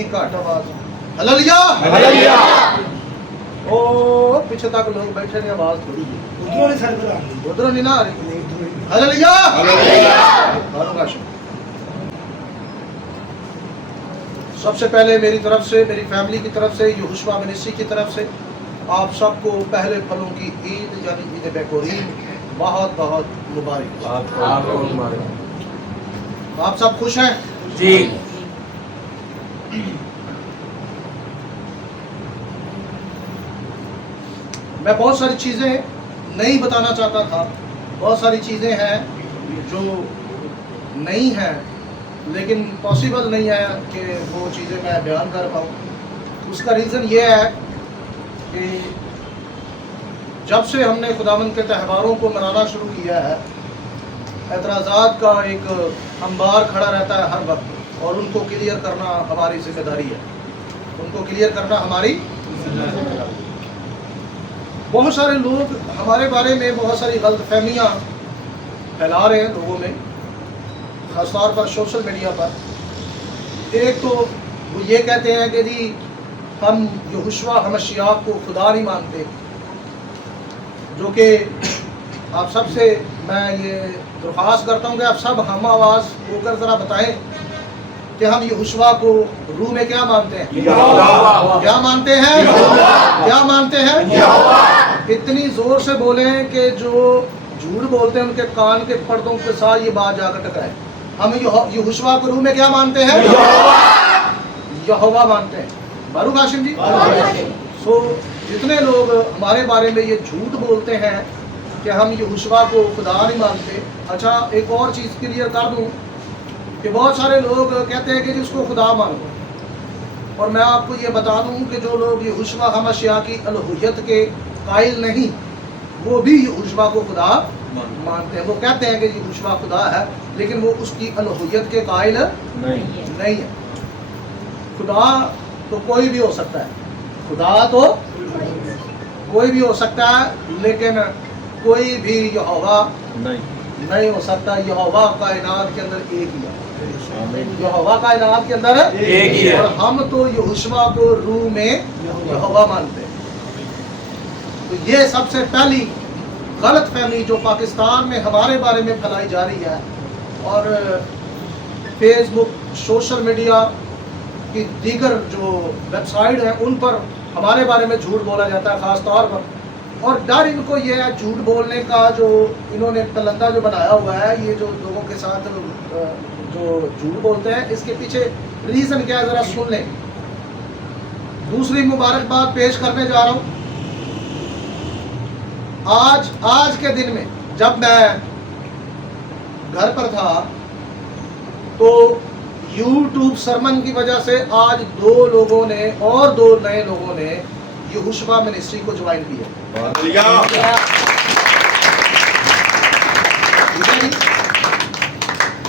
ठीक घट आवाज हालेलुया हालेलुया। ओ पीछे तक लोग बैठे ने आवाज थोड़ी है उधरों नहीं सर पर उधर नहीं ना आ रही हालेलुया हालेलुया। बारों का सबसे पहले मेरी तरफ से, मेरी फैमिली की तरफ से, यहोशुआ मिनिस्ट्री की तरफ से आप सबको पहले फलों की ईद यानी ईद बैकोरीन बहुत बहुत मुबारक। आप सब खुश हैं जी। मैं बहुत सारी चीज़ें नहीं बताना चाहता था, बहुत सारी चीज़ें हैं जो नहीं हैं, लेकिन पॉसिबल नहीं है कि वो चीज़ें मैं बयान कर पाऊँ। उसका रीज़न ये है कि जब से हमने खुदावंद के त्यौहारों को मनाना शुरू किया है, एतराज़ात का एक अंबार खड़ा रहता है हर वक्त, और उनको क्लियर करना हमारी जिम्मेदारी है, उनको क्लियर करना हमारी जिम्मेदारी। बहुत सारे लोग हमारे बारे में बहुत सारी गलतफहमियाँ फैला रहे हैं लोगों में, ख़ासतौर पर सोशल मीडिया पर। एक तो वो ये कहते हैं कि जी हम यहोशुआ हमशियाह को खुदा नहीं मानते, जो कि आप सबसे मैं ये दरख्वास्त करता हूँ कि आप सब हम आवाज़ होकर ज़रा बताएं कि हम यहोशुआ को रूह में क्या मानते हैं, क्या मानते हैं, क्या मानते हैं। इतनी ज़ोर से बोलें कि जो झूठ बोलते हैं उनके कान के पर्दों के साथ ये बात जाकर टकराए। हम यहोशुआ को रूह में क्या मानते हैं, यहोवा मानते हैं। बारूक हाशिम जी। सो जितने लोग हमारे बारे में ये झूठ बोलते हैं कि हम यहोशुआ को खुदा नहीं मानते। अच्छा, एक और चीज़ क्लियर कर दूं कि बहुत सारे लोग कहते हैं कि जी उसको खुदा मानो, और मैं आपको ये बता दूं कि जो लोग यहोशुआ हमशियाह की अलूहियत के कायल नहीं, वो भी यहोशुआ को खुदा मानते हैं। वो कहते हैं कि यहोशुआ खुदा है, लेकिन वो उसकी अलूहियत के कायल नहीं है। खुदा तो कोई भी हो सकता है, खुदा तो कोई भी हो सकता है, लेकिन कोई भी यहोवा नहीं हो सकता। यहोवा कायनात के अंदर एक ही है, यहोवा कायनात के अंदर एक ही है। और हम तो यहोशुआ को रूह में यहोवा मानते हैं। तो ये सबसे पहली गलत फहमी जो पाकिस्तान में हमारे बारे में फैलाई जा रही है, और फेसबुक, सोशल मीडिया की दीगर जो वेबसाइट हैं उन पर हमारे बारे में झूठ बोला जाता है ख़ास तौर पर। और डर इनको ये है झूठ बोलने का, जो इन्होंने कलंदा जो बनाया हुआ है, ये जो लोगों के साथ जो झूठ बोलते हैं, इसके पीछे रीज़न क्या है ज़रा सुन लें। दूसरी मुबारकबाद पेश करने जा रहा हूँ। आज के दिन में जब मैं घर पर था तो YouTube सरमन की वजह से आज 2 लोगों ने और 2 नए लोगों ने यहोशुआ मिनिस्ट्री को ज्वाइन किया।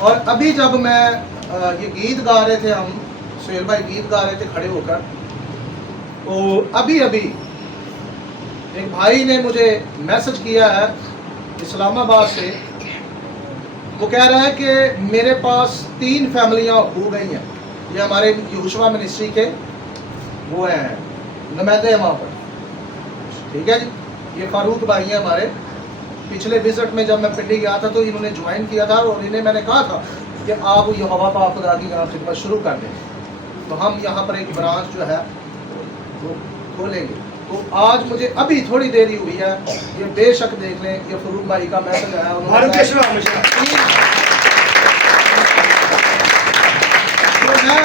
और अभी जब मैं ये गीत गा रहे थे, हम सुहेल भाई गीत गा रहे थे खड़े होकर, तो अभी एक भाई ने मुझे मैसेज किया है इस्लामाबाद से। वो कह रहा है कि मेरे पास 3 फैमिलियां हो गई हैं। ये हमारे यहोशुआ मिनिस्ट्री के वो हैं, नुमाइंदे हैं वहाँ पर, ठीक है जी। ये फारूक भाई हैं हमारे। पिछले विजिट में जब मैं पिंडी गया था तो इन्होंने ज्वाइन किया था, और इन्हें मैंने कहा था कि आप यहोवा पाक खुदा की यहाँ खिदमत शुरू कर दें, तो हम यहाँ पर एक ब्रांच जो है वो खोलेंगे। तो आज मुझे अभी थोड़ी देर ही हुई है, ये बेशक देख लें, ये फरूक भाई का मैसेज आया। तो मैं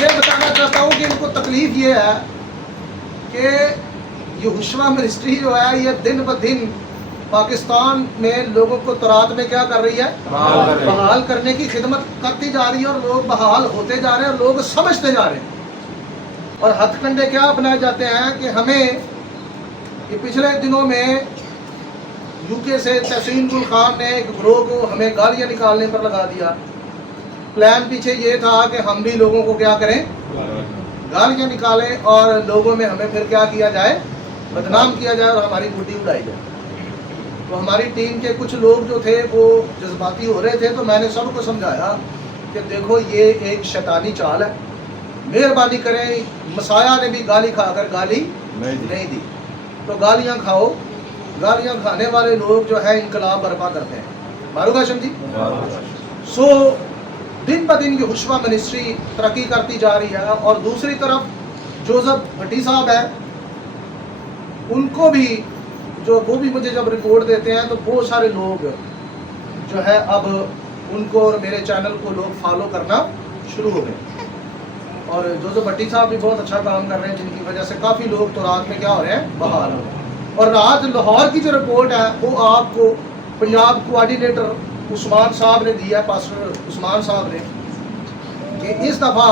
ये बताना चाहता हूँ कि इनको तकलीफ ये है कि यहोशुआ मिनिस्ट्री जो है ये दिन ब दिन पाकिस्तान में लोगों को तरात में क्या कर रही है, बहाल करने की खिदमत करती जा रही है, और लोग बहाल होते जा रहे हैं, और लोग समझते जा रहे हैं। और हथकंडे क्या अपनाए जाते हैं कि हमें ये पिछले दिनों में यूके से तहसीन गुल खान ने एक ग्रोह को हमें गालियाँ निकालने पर लगा दिया। प्लान पीछे ये था कि हम भी लोगों को क्या करें, गालियाँ निकालें, और लोगों में हमें फिर क्या किया जाए, बदनाम किया जाए और हमारी गुड्डी उड़ाई जाए। तो हमारी टीम के कुछ लोग जो थे वो जज्बाती हो रहे थे, तो मैंने सबको समझाया कि देखो ये एक शैतानी चाल है, مہربانی کریں مسایہ نے بھی گالی کھا کر گالی نہیں دی. تو گالیاں کھاؤ. گالیاں کھانے والے لوگ جو ہے انقلاب برپا کرتے ہیں. معروف ہاشم جی. سو دن بہ دن یہ حشوہ منسٹری ترقی کرتی جا رہی ہے. اور دوسری طرف جوزف بھٹی صاحب ہیں, ان کو بھی وہ بھی مجھے جب رپورٹ دیتے ہیں تو بہت سارے لوگ جو ہے اب ان کو اور میرے چینل کو لوگ فالو کرنا شروع ہو گئے. اور جوزف بھٹی صاحب بھی بہت اچھا کام کر رہے ہیں, جن کی وجہ سے کافی لوگ تو رات میں کیا ہو رہے ہیں, بحال ہو رہے ہیں. اور رات لاہور کی جو رپورٹ ہے وہ آپ کو پنجاب کوآرڈینیٹر عثمان صاحب نے دیا ہے, پاسٹر عثمان صاحب نے, کہ اس دفعہ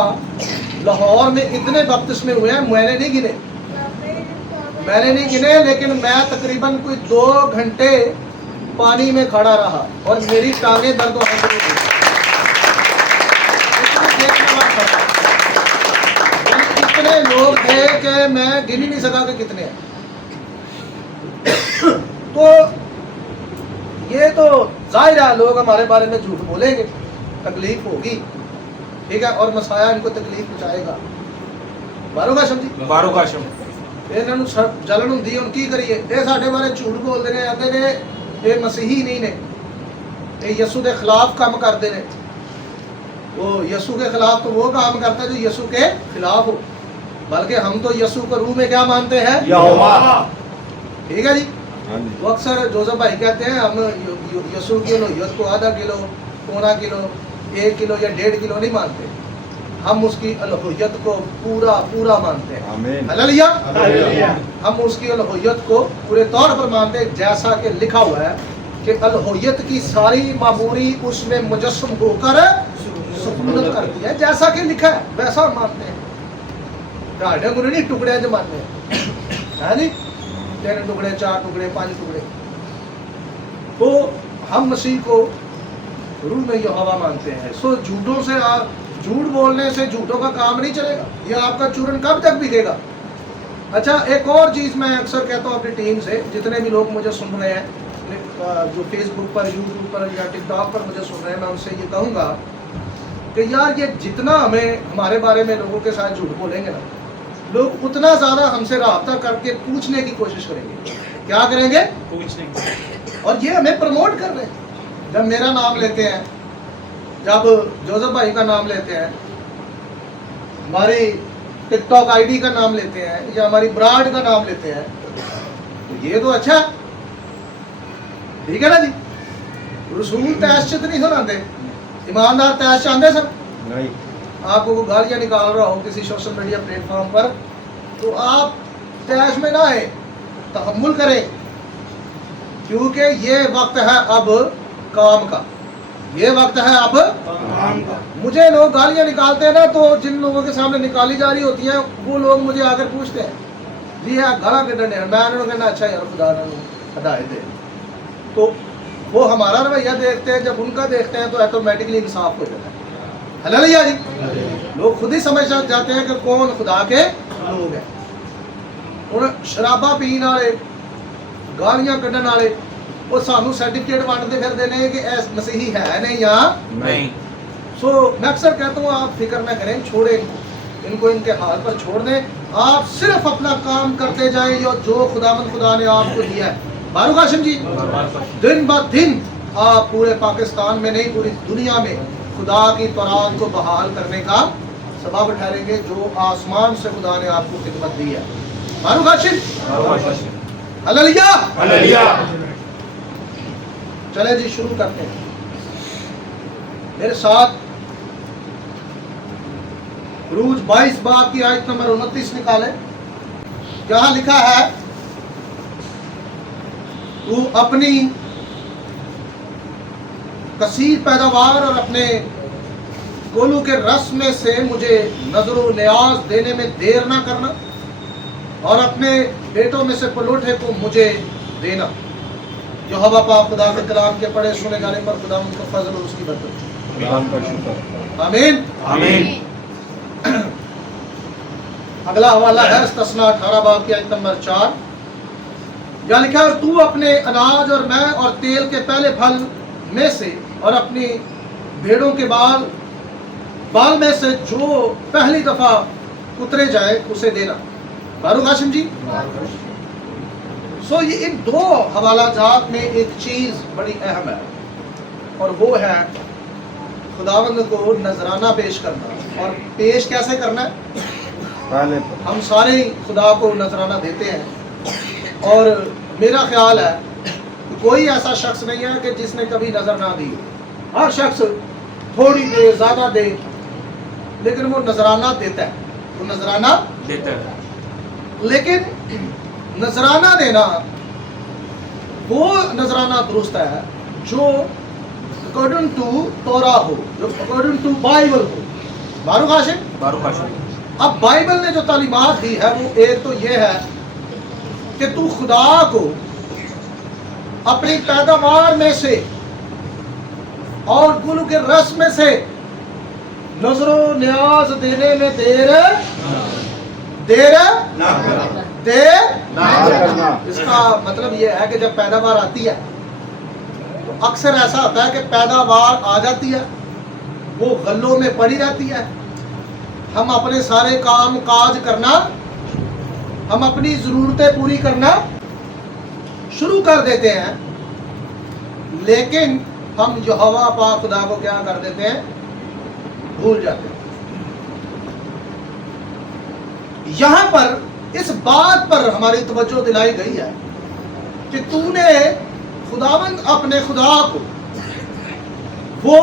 لاہور میں اتنے بپتسمے ہوئے ہیں میں نے نہیں گنے, لیکن میں تقریباً کوئی 2 گھنٹے پانی میں کھڑا رہا اور میری ٹانگیں درد ہونے شروع ہوئی. اتنے لوگ تھے کہ میں گن ہی نہیں سکا کہ کتنے ہیں. تو یہ تو ظاہر ہے لوگ ہمارے بارے میں جھوٹ بولیں گے, تکلیف ہوگی, ٹھیک ہے, اور مسایہ ان کو تکلیف پہنچائے گا. بارو ہاشم جی, بارو ہاشم ਇਹਨਾਂ ਨੂੰ ਜਲਨ ਹੁੰਦੀ ਹੁਣ ਕੀ ਕਰੀਏ. ਇਹ ਸਾਡੇ ਬਾਰੇ ਝੂਠ ਬੋਲਦੇ ਨੇ, ਆਂਦੇ ਨੇ ਇਹ ਮਸੀਹੀ ਨਹੀਂ ਨੇ, ਇਹ ਯਸੂ ਦੇ ਖਿਲਾਫ ਕੰਮ ਕਰਦੇ ਨੇ. وہ یسوع کے خلاف تو وہ کام کرتا ہے جو یسوع کے خلاف ہو, بلکہ ہم تو یسوع کو روح میں کیا مانتے ہیں, یہوہ. ٹھیک ہے جی. وہ اکثر جوزف بھائی کہتے ہیں ہم یسوع کی الوہیت کو آدھا کلو, پونا کلو, 1 کلو یا 1.5 کلو نہیں مانتے, ہم اس کی الوہیت کو پورا مانتے ہیں. ہلیلویا. ہم اس کی الوہیت کو پورے طور پر مانتے ہیں, جیسا کہ لکھا ہوا ہے کہ الوہیت کی ساری معموری اس میں مجسم ہو کر سکونت کرتی ہے. جیسا کہ لکھا ہے ویسا ہم مانتے ہیں. ڈھاڈے گرے نہیں ٹکڑے جو مانتے ہیں, ہے نہیں, 3 ٹکڑے 4 ٹکڑے 5 ٹکڑے. تو ہم مسیح کو روح میں یہوہ مانتے ہیں. سو جھوٹوں سے جھوٹ بولنے سے جھوٹوں کا کام نہیں چلے گا. یہ آپ کا چورن کب تک بکے گا. اچھا, ایک اور چیز میں اکثر کہتا ہوں اپنی ٹیم سے, جتنے بھی لوگ مجھے سن رہے ہیں جو فیس بک پر, یوٹیوب پر یا ٹک ٹاک پر مجھے سن رہے ہیں, میں ان سے یہ کہوں گا کہ یار یہ جتنا ہمارے بارے میں لوگوں کے ساتھ جھوٹ بولیں گے نا, لوگ اتنا زیادہ ہم سے رابطہ کر کے پوچھنے کی کوشش کریں گے. کیا کریں گے, پوچھنے. اور یہ ہمیں پروموٹ کر رہے ہیں. جب میرا نام لیتے ہیں, جب جوزف بھائی کا نام لیتے ہیں, ہماری ٹک ٹاک آئی ڈی کا نام لیتے ہیں, یا ہماری براڈ کا نام لیتے ہیں, تو یہ تو اچھا ہے, ٹھیک ہے نا جی. رسول تیش چت نہیں سناتے, ایماندار تیش چاہتے سر. آپ کو گالیاں نکال رہا ہو کسی سوشل میڈیا پلیٹ فارم پر, تو آپ تیش میں نہ آئے, تحمل کریں, کیونکہ یہ وقت ہے اب کام کا. یہ وقت ہے اب مجھے لوگ گالیاں نکالتے ہیں نا, تو جن لوگوں کے سامنے نکالی جا رہی ہوتی ہیں وہ لوگ مجھے آ کر پوچھتے ہیں جی ہے گالا کھڈنے, میں انہوں نے کہنا اچھا یار خدا نے ہدایت دے. تو وہ ہمارا رویہ دیکھتے ہیں, جب ان کا دیکھتے ہیں تو آٹومیٹکلی انصاف ہو جاتا ہے. ہلیلویا جی. لوگ خود ہی سمجھ جاتے ہیں کہ کون خدا کے لوگ ہیں. اور شرابہ پینے والے, گالیاں کھڈن والے, وہ سانو سرٹیفکیٹ وانٹتے پھرتے ہیں کہ ایس مسیحی ہے نہیں یہاں نہیں. سو میں اکثر کہتا ہوں آپ فکر نہ کریں, چھوڑیں ان کو ان کے حال پر چھوڑ دیں. آپ صرف اپنا کام کرتے جائیں جو خدا نے آپ کو دیا ہے. بارو ہاشم جی, دن بہ دن آپ پورے پاکستان میں نہیں پوری دنیا میں خدا کی طاعت کو بحال کرنے کا سبب ٹھہریں گے, جو آسمان سے خدا نے آپ کو خدمت دی ہے. بارو ہاشم, ہلیلویا. چلے جی شروع کرتے ہیں. میرے ساتھ روج 22 باب کی آیت نمبر 29 نکالے. یہاں لکھا ہے تو اپنی کثیر پیداوار اور اپنے گولو کے رس میں سے مجھے نظر و نیاز دینے میں دیر نہ کرنا, اور اپنے بیٹوں میں سے پلوٹے کو مجھے دینا. یہوہ پاک خدا کے کلام کے پڑھے سنے جانے پر خدا ان کا فضل اور اس کی برکت. آمین. اگلا حوالہ ہے استثناء 18 باب کی آیت نمبر 4. یہاں لکھا ہے تو اپنے اناج اور میں اور تیل کے پہلے پھل میں سے اور اپنی بھیڑوں کے بال बाल में से जो पहली दफा उतरे जाए उसे देना। फारूक हाशिम जी। सो ये इन दो हवाला जात में एक चीज बड़ी अहम है, और वो है खुदावंद को नजराना पेश करना। और पेश कैसे करना है? हम सारे ही खुदा को नजराना देते हैं, और मेरा ख्याल है कि कोई ऐसा शख्स नहीं है कि जिसने कभी नजर ना दी। हर शख्स थोड़ी दे ज्यादा दे, लेकिन वो नजराना देता है, वो नजराना देता है। लेकिन नजराना देना वो नजराना दुरुस्त है जो अकॉर्डिंग टू तोरा हो, जो अकॉर्डिंग टू बाइबल हो। फारूक हाशिम। फारूक हाशिम। अब बाइबल ने जो तालीमात दी है वो एक तो ये है कि तू खुदा को अपनी पैदावार में से और गुल के रस में से नजरो न्याज देने में देर इसका मतलब ये है कि जब पैदावार आती है तो अक्सर ऐसा होता है कि पैदावार आ जाती है, वो गल्लों में पड़ी रहती है, हम अपने सारे काम काज करना, हम अपनी ज़रूरतें पूरी करना शुरू कर देते हैं, लेकिन हम यहोवा पाक खुदा को क्या कर देते हैं? भूल जाते हैं। यहाँ पर इस बात पर हमारी तवज्जो दिलाई गई है कि तूने खुदावंद अपने खुदा को, वो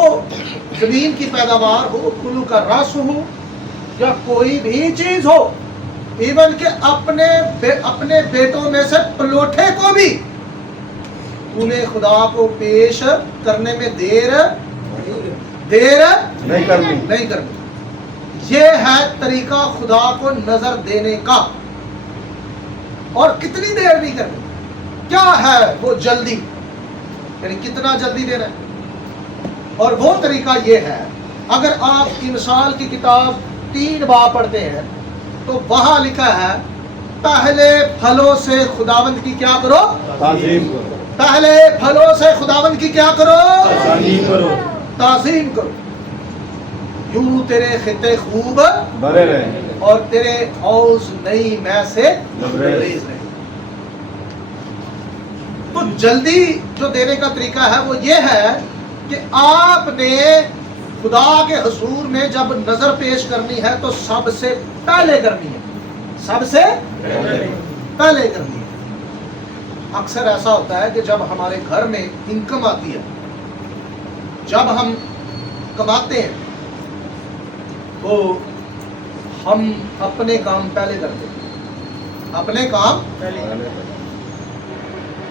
जमीन की पैदावार हो, कुल्लू का रस हो, या कोई भी चीज हो, इवन के अपने बेटों में से पलोठे को भी तूने खुदा को पेश करने में देर नहीं करनी। ये है तरीका खुदा को नजर देने का। और कितनी देर नहीं करनी, क्या है वो जल्दी, यानी कितना जल्दी देना है। और वो तरीका ये है, अगर आप इंसाल की किताब 3 बाब पढ़ते हैं तो वहां लिखा है पहले फलों से खुदावंद की क्या करो? ताज़ीम करो। पहले फलों से खुदावंद की क्या करो? ताज़ीम करो। यूं तेरे खिते खूब भरे रहे और तेरे औज नई मैं से लबरेज रहे। तो जल्दी जो देने का तरीका है वो ये है कि आपने खुदा के हुजूर में जब नजर पेश करनी है तो सबसे पहले करनी है, सबसे पहले करनी है। अक्सर ऐसा होता है कि जब हमारे घर में इनकम आती है, जब हम कमाते हैं, तो हम अपने काम पहले करते हैं, अपने काम पहले।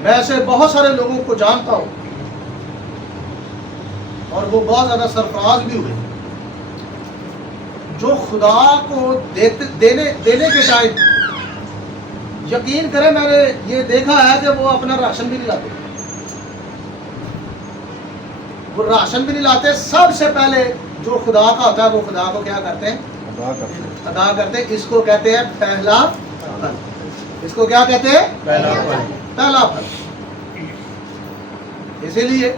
मैं ऐसे बहुत सारे लोगों को जानता हूँ और वो बहुत ज्यादा सरफराज भी हुए, जो खुदा को देने के टाइम, यकीन करें मैंने ये देखा है कि वो अपना राशन भी नहीं लाते, वो राशन भी नहीं लाते। सबसे पहले जो खुदा का होता है वो खुदा को क्या करते हैं? अदा करते हैं। इसको कहते हैं पहला फल। इसको क्या कहते हैं? पहला फल। इसीलिए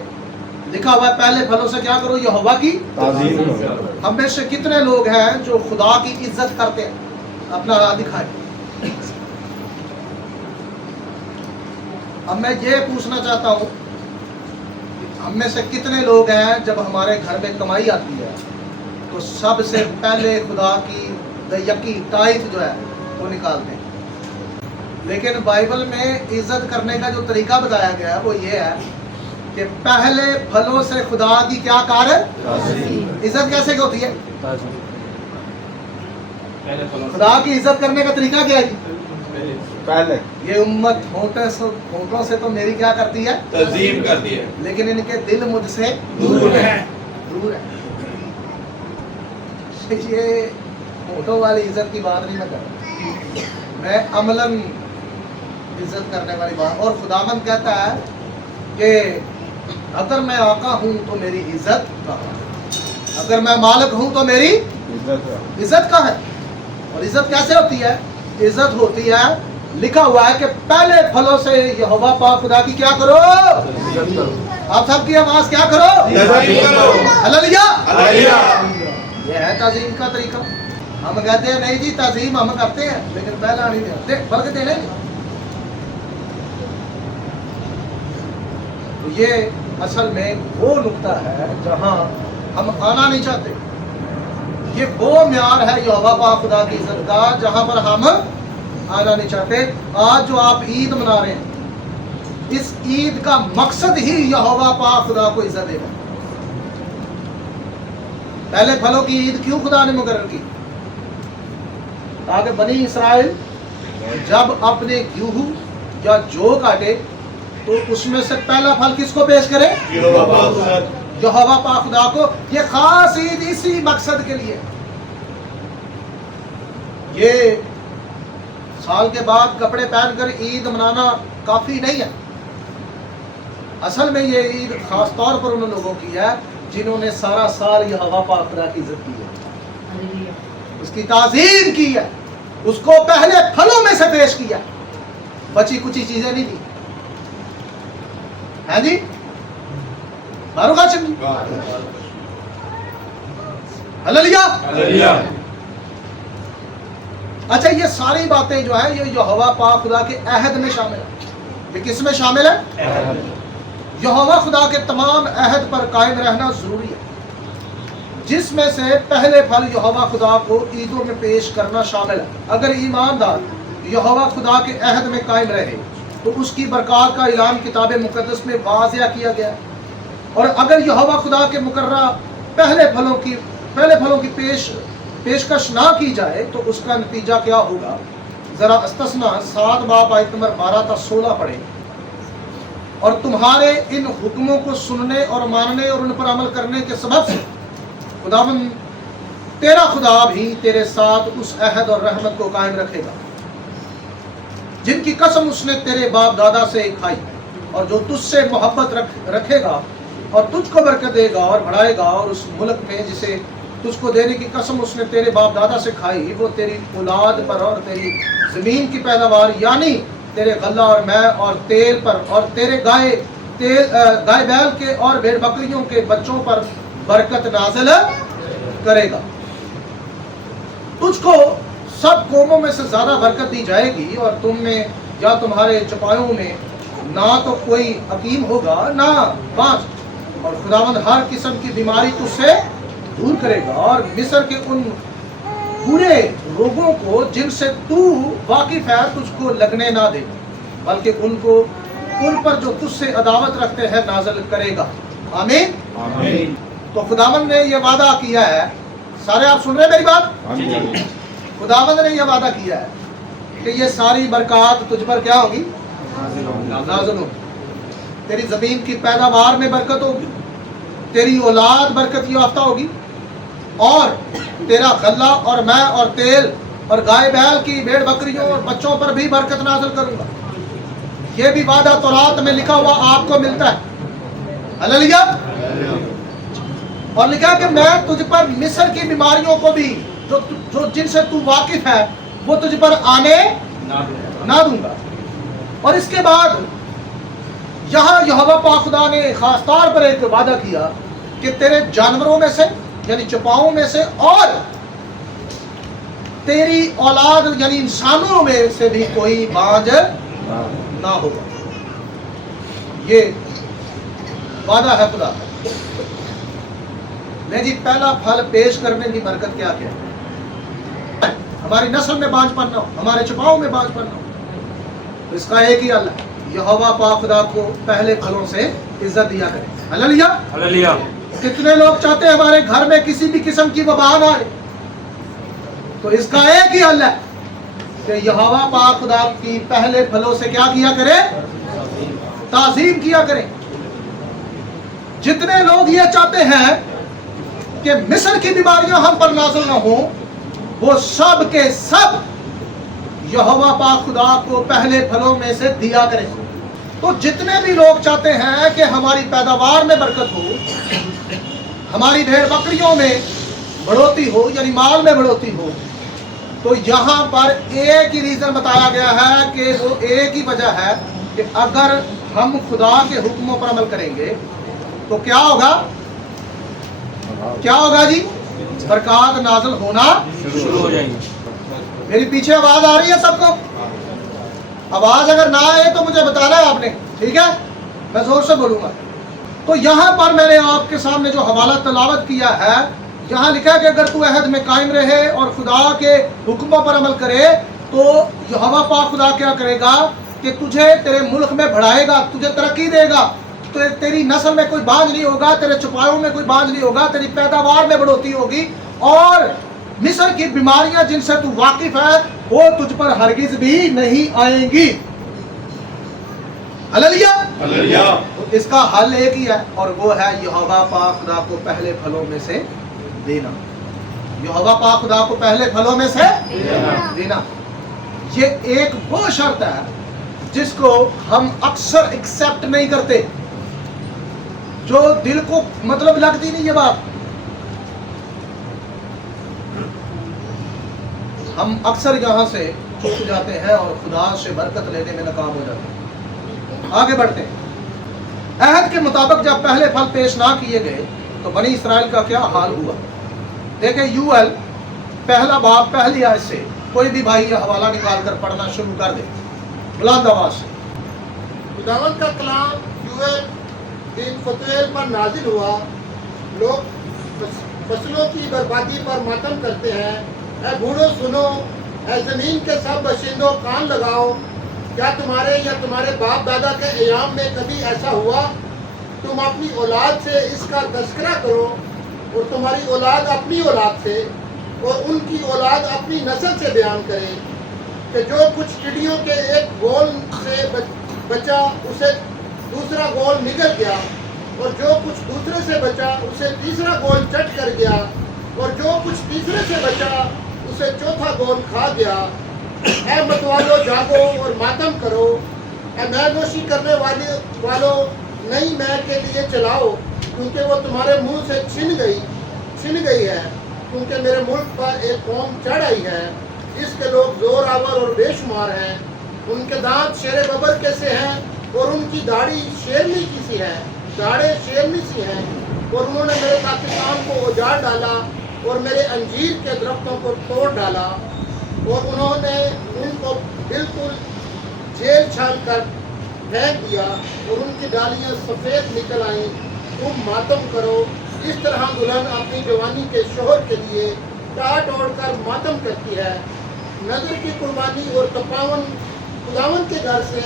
लिखा हुआ है पहले फलों से क्या करो? यहोवा की ताज़ीम करो। हम में से कितने लोग हैं जो खुदा की इज्जत करते हैं? अपना हाथ दिखाएं। अब मैं ये पूछना चाहता हूँ, हम में से कितने लोग हैं जब हमारे घर में कमाई आती है तो सबसे पहले खुदा की दयकी टाइट जो है वो निकालते हैं। लेकिन बाइबल में इज्जत करने का जो तरीका बताया गया है वो ये है कि पहले फलों से खुदा की क्या कार्य? इज्जत कैसे होती है? खुदा की इज्जत करने का तरीका क्या है? पहले ये उम्मत होठों से तो मेरी क्या करती है? तज़ीम करती है, लेकिन इनके दिल मुझसे दूर है। दूर है। ये होठों वाली इज्जत की बात नहीं मैं कर रहा, मैं अमलन इज्जत करने वाली बात। और खुदावंद कहता है कि अगर मैं आका हूँ तो मेरी इज्जत कहाँ है? अगर मैं मालिक हूँ तो मेरी इज्जत कहाँ है? और इज्जत कैसे होती है? इज्जत होती है, लिखा हुआ है कि पहले फलों से यहोवा पाक खुदा की क्या करो? आप सबकी आवाज क्या करो? तज़ीम करो। हालेलुया। हालेलुया। یہ ہے تعظیم کا طریقہ. ہم کہتے ہیں نہیں جی تعظیم ہم کرتے ہیں لیکن پہلا نہیں دیتے فرق دینے. تو یہ اصل میں وہ نقطہ ہے جہاں ہم آنا نہیں چاہتے. یہ وہ معیار ہے یہوہ پاک خدا کی عزت کا جہاں پر ہم آنا نہیں چاہتے. آج جو آپ عید منا رہے ہیں اس عید کا مقصد ہی یہوہ پاک خدا کو عزت دینا. پہلے پھلوں کی عید کیوں خدا نے مقرر کی؟ تاکہ بنی اسرائیل جب اپنے گیہوں یا جو کاٹے تو اس میں سے پہلا پھل کس کو پیش کرے؟ یہوہ پاک خدا کو. یہ خاص عید اسی مقصد کے لیے. یہ سال کے بعد کپڑے پہن کر عید منانا کافی نہیں ہے. اصل میں یہ عید خاص طور پر ان لوگوں کی ہے جنہوں نے سارا سال یہوہ پاک خدا کی عزت کی ہے, اس کی تعظیم کی ہے, اس کو پہلے پھلوں میں سے پیش کیا, بچی کچھ چیزیں نہیں دی. ہیں جی فاروق ہاشم جی ہلیلویا. اچھا یہ ساری باتیں جو ہیں یہ یہوہ پاک خدا کے عہد میں شامل ہے. یہ کس میں شامل ہے؟ یہوہ خدا کے تمام عہد پر قائم رہنا ضروری ہے, جس میں سے پہلے پھل یہوہ خدا کو عیدوں میں پیش کرنا شامل ہے. اگر ایماندار یہوہ خدا کے عہد میں قائم رہے تو اس کی برکات کا اعلان کتاب مقدس میں واضح کیا گیا ہے. اور اگر یہوہ خدا کے مقررہ پہلے پھلوں کی پیشکش نہ کی جائے تو اس کا نتیجہ کیا ہوگا؟ ذرا استثنا 7 باب آیت نمبر 12 تا 16 پڑھیں. اور تمہارے ان حکموں کو سننے اور ماننے اور ان پر عمل کرنے کے سبب سے خداوند تیرا خدا بھی تیرے ساتھ اس عہد اور رحمت کو قائم رکھے گا جن کی قسم اس نے تیرے باپ دادا سے کھائی, اور جو تجھ سے محبت رکھے گا اور تجھ کو برکت دے گا اور بڑھائے گا, اور اس ملک میں جسے تجھ کو دینے کی قسم اس نے تیرے باپ دادا سے کھائی وہ تیری اولاد پر اور تیری زمین کی پیداوار یعنی تیرے غلہ اور مے اور تیل پر اور تیرے گائے بیل کے اور بھیڑ بکریوں کے بچوں پر برکت نازل کرے گا. تجھ کو سب قوموں میں سے زیادہ برکت دی جائے گی, اور تم میں یا تمہارے چپایوں میں نہ تو کوئی حکیم ہوگا نہ بانج, اور خداوند ہر قسم کی بیماری تجھ سے دور کرے گا, اور مصر کے ان برے روگوں کو جن سے تو واقف ہے تجھ کو لگنے نہ دے, بلکہ ان پر جو تجھ سے عداوت رکھتے ہیں نازل کرے گا. آمین. تو خداوند نے یہ وعدہ کیا ہے, سارے آپ سن رہے ہیں میری بات؟ خداوند نے یہ وعدہ کیا ہے کہ یہ ساری برکات تجھ پر کیا ہوگی؟ نازل ہوگی. تیری زمین کی پیداوار میں برکت ہوگی, تیری اولاد برکت یافتہ ہوگی, اور تیرا غلہ اور مے اور تیل اور گائے بیل کی بھیڑ بکریوں اور بچوں پر بھی برکت نازل کروں گا. یہ بھی وعدہ تورات میں لکھا ہوا آپ کو ملتا ہے. ہلیلویا. اور لکھا کہ میں تجھ پر مصر کی بیماریوں کو بھی جو جن سے تو واقف ہے وہ تجھ پر آنے نہ دوں گا. اور اس کے بعد یہاں یہوہ پاک خدا نے خاص طور پر ایک وعدہ کیا کہ تیرے جانوروں میں سے یعنی چپاؤں میں سے اور تیری اولاد یعنی انسانوں میں سے بھی کوئی بانج نہ ہوگا. یہ وعدہ ہے خدا. نہیں جی پہلا پھل پیش کرنے کی برکت کیا ہے؟ ہماری نسل میں بانج پن نہ ہو, ہمارے چپاؤں میں بانج پن نہ ہو. اس کا ایک ہی حل ہے, یہوہ پاک خدا کو پہلے پھلوں سے عزت دیا کرے. ہلیلویا. کتنے لوگ چاہتے ہیں ہمارے گھر میں کسی بھی قسم کی وبا نہ آئے؟ تو اس کا ایک ہی حل ہے کہ یہوہ پاک خدا کی پہلے پھلوں سے کیا کرے؟ تعظیم کیا کریں. جتنے لوگ یہ چاہتے ہیں کہ مصر کی بیماریاں ہم پر نازل نہ ہوں, وہ سب کے سب یہوہ پاک خدا کو پہلے پھلوں میں سے دیا کریں. تو جتنے بھی لوگ چاہتے ہیں کہ ہماری پیداوار میں برکت ہو, ہماری بھیڑ بکریوں میں بڑھوتی ہو یعنی مال میں بڑھوتی ہو, تو یہاں پر ایک ہی ریزن بتایا گیا ہے کہ وہ ایک ہی وجہ ہے کہ اگر ہم خدا کے حکموں پر عمل کریں گے تو کیا ہوگا؟ کیا ہوگا جی؟ बरकत नाजिल होना शुरू हो जाएंगे। मेरी पीछे आवाज आ रही है सबको? आवाज अगर ना आए तो मुझे बताना है आपने, ठीक है? मैं जोर से बोलूंगा। तो यहाँ पर मैंने आपके सामने जो हवाला तलावत किया है, यहाँ लिखा है कि अगर तू अहद में कायम रहे और खुदा के हुक्मों पर अमल करे तो यहोवा पाक खुदा क्या करेगा कि तुझे तेरे मुल्क में बढ़ाएगा, तुझे तरक्की देगा, तो तेरी नस्ल में कोई बांझ नहीं होगा, तेरे चौपायों में कोई बांझ नहीं होगा, तेरी पैदावार में बढ़ोतरी होगी, और मिस्र की बीमारियां जिनसे तू वाकिफ है वो तुझ पर हरगिज भी नहीं आएंगी। हालेलुया। हालेलुया। तो इसका हल एक ही है और वो है यहोवा पाक खुदा को पहले फलों में से देना। यहोवा पाक खुदा को पहले फलों में से देना। ये एक वो शर्त है जिसको हम अक्सर एक्सेप्ट नहीं करते, जो दिल को मतलब लगती नहीं ये बात। हम अक्सर यहाँ से चूक जाते हैं और खुदा से बरकत लेने में नाकाम हो जाते हैं। आगे बढ़ते हैं। अहद के मुताबिक जब पहले फल पेश ना किए गए तो बनी इसराइल का क्या हाल हुआ? देखें यूएल पहला बाब पहली आयत से कोई भी भाई यह हवाला निकाल कर पढ़ना शुरू कर दे बुलंद आवाज से। खुदावंद का कलाम यूएल बिन फतूएल पर नाजिल हुआ। लोग फसलों की बर्बादी पर मातम करते हैं। ऐ बूढ़ो सुनो, ऐ जमीन के सब बशिंदों कान लगाओ। क्या तुम्हारे या तुम्हारे बाप दादा के अयाम में कभी ऐसा हुआ? तुम अपनी औलाद से इसका तस्करा करो और तुम्हारी औलाद अपनी औलाद से और उनकी औलाद अपनी नस्ल से बयान करे कि जो कुछ टिड्डियों के एक गोल से बचा उसे दूसरा गोल निगल गया, और जो कुछ दूसरे से बचा उसे तीसरा गोल चट कर गया, और जो कुछ तीसरे से बचा उसे चौथा गोल खा गया। ऐ मतवालो जागो और मातम करो। ऐ मैनोशी करने वालों नई मै के लिए चलाओ, क्योंकि वो तुम्हारे मुंह से छिन गई है। क्योंकि मेरे मुल्क पर एक कौम चढ़ आई है जिसके लोग जोर आवर और बेशुमार हैं। उनके दांत शेर बबर के से हैं और उनकी दाढ़ी शेरनी की सी है, दाढ़ें शेरनी सी हैं। और उन्होंने मेरे पाकिस्तान को उजाड़ डाला और मेरे अंजीर के दरख्तों को तोड़ डाला, और उन्होंने उनको बिल्कुल जेल छाल कर फेंक दिया और उनकी डालियां सफ़ेद निकल आईं। तुम मातम करो, इस तरह दुल्हन अपनी जवानी के शोहर के लिए टाट ओढ़ कर मातम करती है। नजर की कुर्बानी और तपावन खुदावन के घर से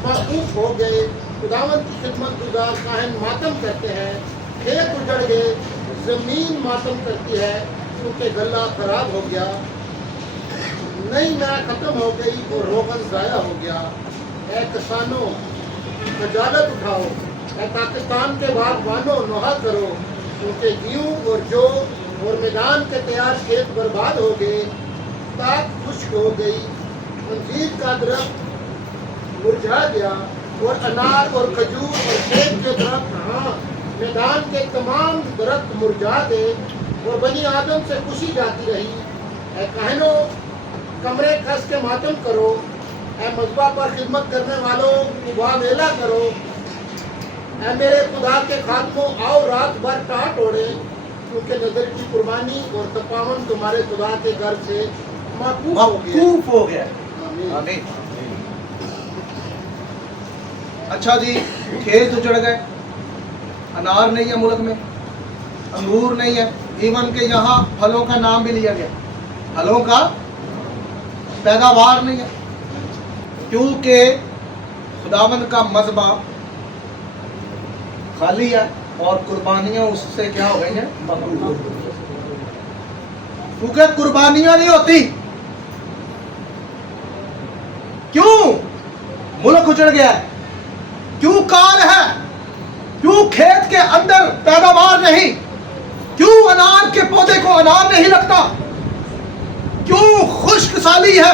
मखूफ हो गए। खुदावन की खिदमत गुजार काहिन मातम करते हैं। खेत उजड़ गए, जमीन मातम करती है क्योंकि गला खराब हो गया। नई मै खत्म हो गई और रोगन ज़ाया हो गया। ऐ किसानों खजालत उठाओ, ऐ पाकिस्तान के बागबानों नोहा करो, क्योंकि गेहूँ और जौ और मैदान के तैयार खेत बर्बाद हो गए। ताक खुश्क हो गई, अंजीर का दरख्त मुरझा गया, और अनार और खजूर और सेब के दरख्त, हाँ मैदान के तमाम दरख्त मुरझा गए, और बनी आदम से खुशी जाती रही। ऐ काहिनों कमरे कस के मातम करो, ऐ मज़बा पर खिदमत करने वालों वाह वेला करो। ऐ मेरे खुदा के खादमों आओ रात भर टाट ओढ़े, क्योंकि नजर की कुर्बानी और तपावन तुम्हारे खुदा के घर से मौकूफ हो गया। आमीन। आमीन। अच्छा जी, खेत उजड़ गए, अनार नहीं है मुल्क में, अंगूर नहीं है, इवन के यहाँ फलों का नाम भी लिया गया, फलों का पैदावार नहीं है, क्योंकि खुदावंद का मज़बा खाली है और कुर्बानियां उससे क्या हो गई हैं? मकबूल हो गई। क्योंकि कुर्बानियां नहीं होती। क्यों? मुल्क उजड़ गया है। क्यों काल है? क्यों खेत के अंदर पैदावार नहीं? क्यों अनार के पौधे को अनार नहीं लगता? क्यों खुश्क साली है?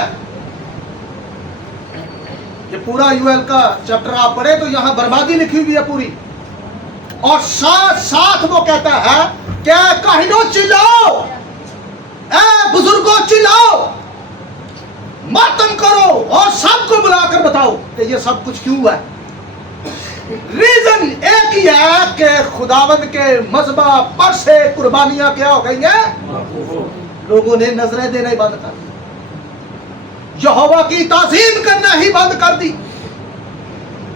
ये पूरा यूएल का चैप्टर आप पढ़े तो यहां बर्बादी लिखी हुई है पूरी, और साथ साथ वो कहता है क्या काहिनों चिल्लाओ, ए बुजुर्गों चिल्लाओ, मातम करो और सबको बुलाकर बताओ कि ये सब कुछ क्यों हुआ है। रीजन एक ही है कि खुदावंद के मज़बा पर से कुर्बानियां क्या हो गई हैं, लोगों ने नजरें देना ही बंद कर दी, यहोवा की ताज़ीम करना ही बंद कर दी,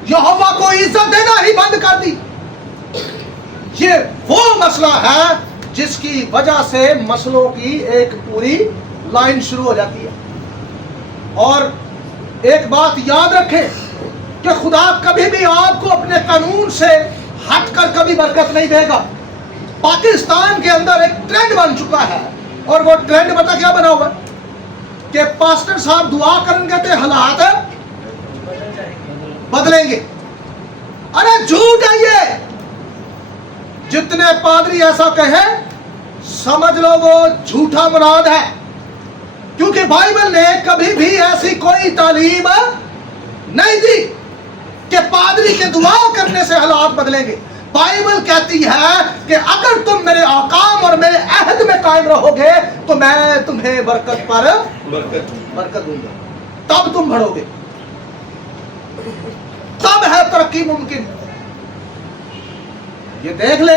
यहोवा को इज्जत देना ही बंद कर दी। ये वो मसला है जिसकी वजह से मसलों की एक पूरी लाइन शुरू हो जाती है। और एक बात याद रखें कि खुदा कभी भी आपको अपने कानून से हटकर कभी बरकत नहीं देगा। पाकिस्तान के अंदर एक ट्रेंड बन चुका है, और वो ट्रेंड पता क्या बना हुआ कि पास्टर साहब दुआ करेंगे तो हालात बदलेंगे। अरे झूठ है ये। जितने पादरी ऐसा कहे समझ लो वो झूठा मुराद है, क्योंकि बाइबल ने कभी भी ऐसी कोई तालीम नहीं दी कि पादरी के दुआ करने से हालात बदलेंगे। बाइबल कहती है कि अगर तुम मेरे आकाम और मेरे अहद में कायम रहोगे तो मैं तुम्हें बरकत पर बरकत दूंगा, तब तुम बढ़ोगे, तब है तरक्की मुमकिन। ये देख ले,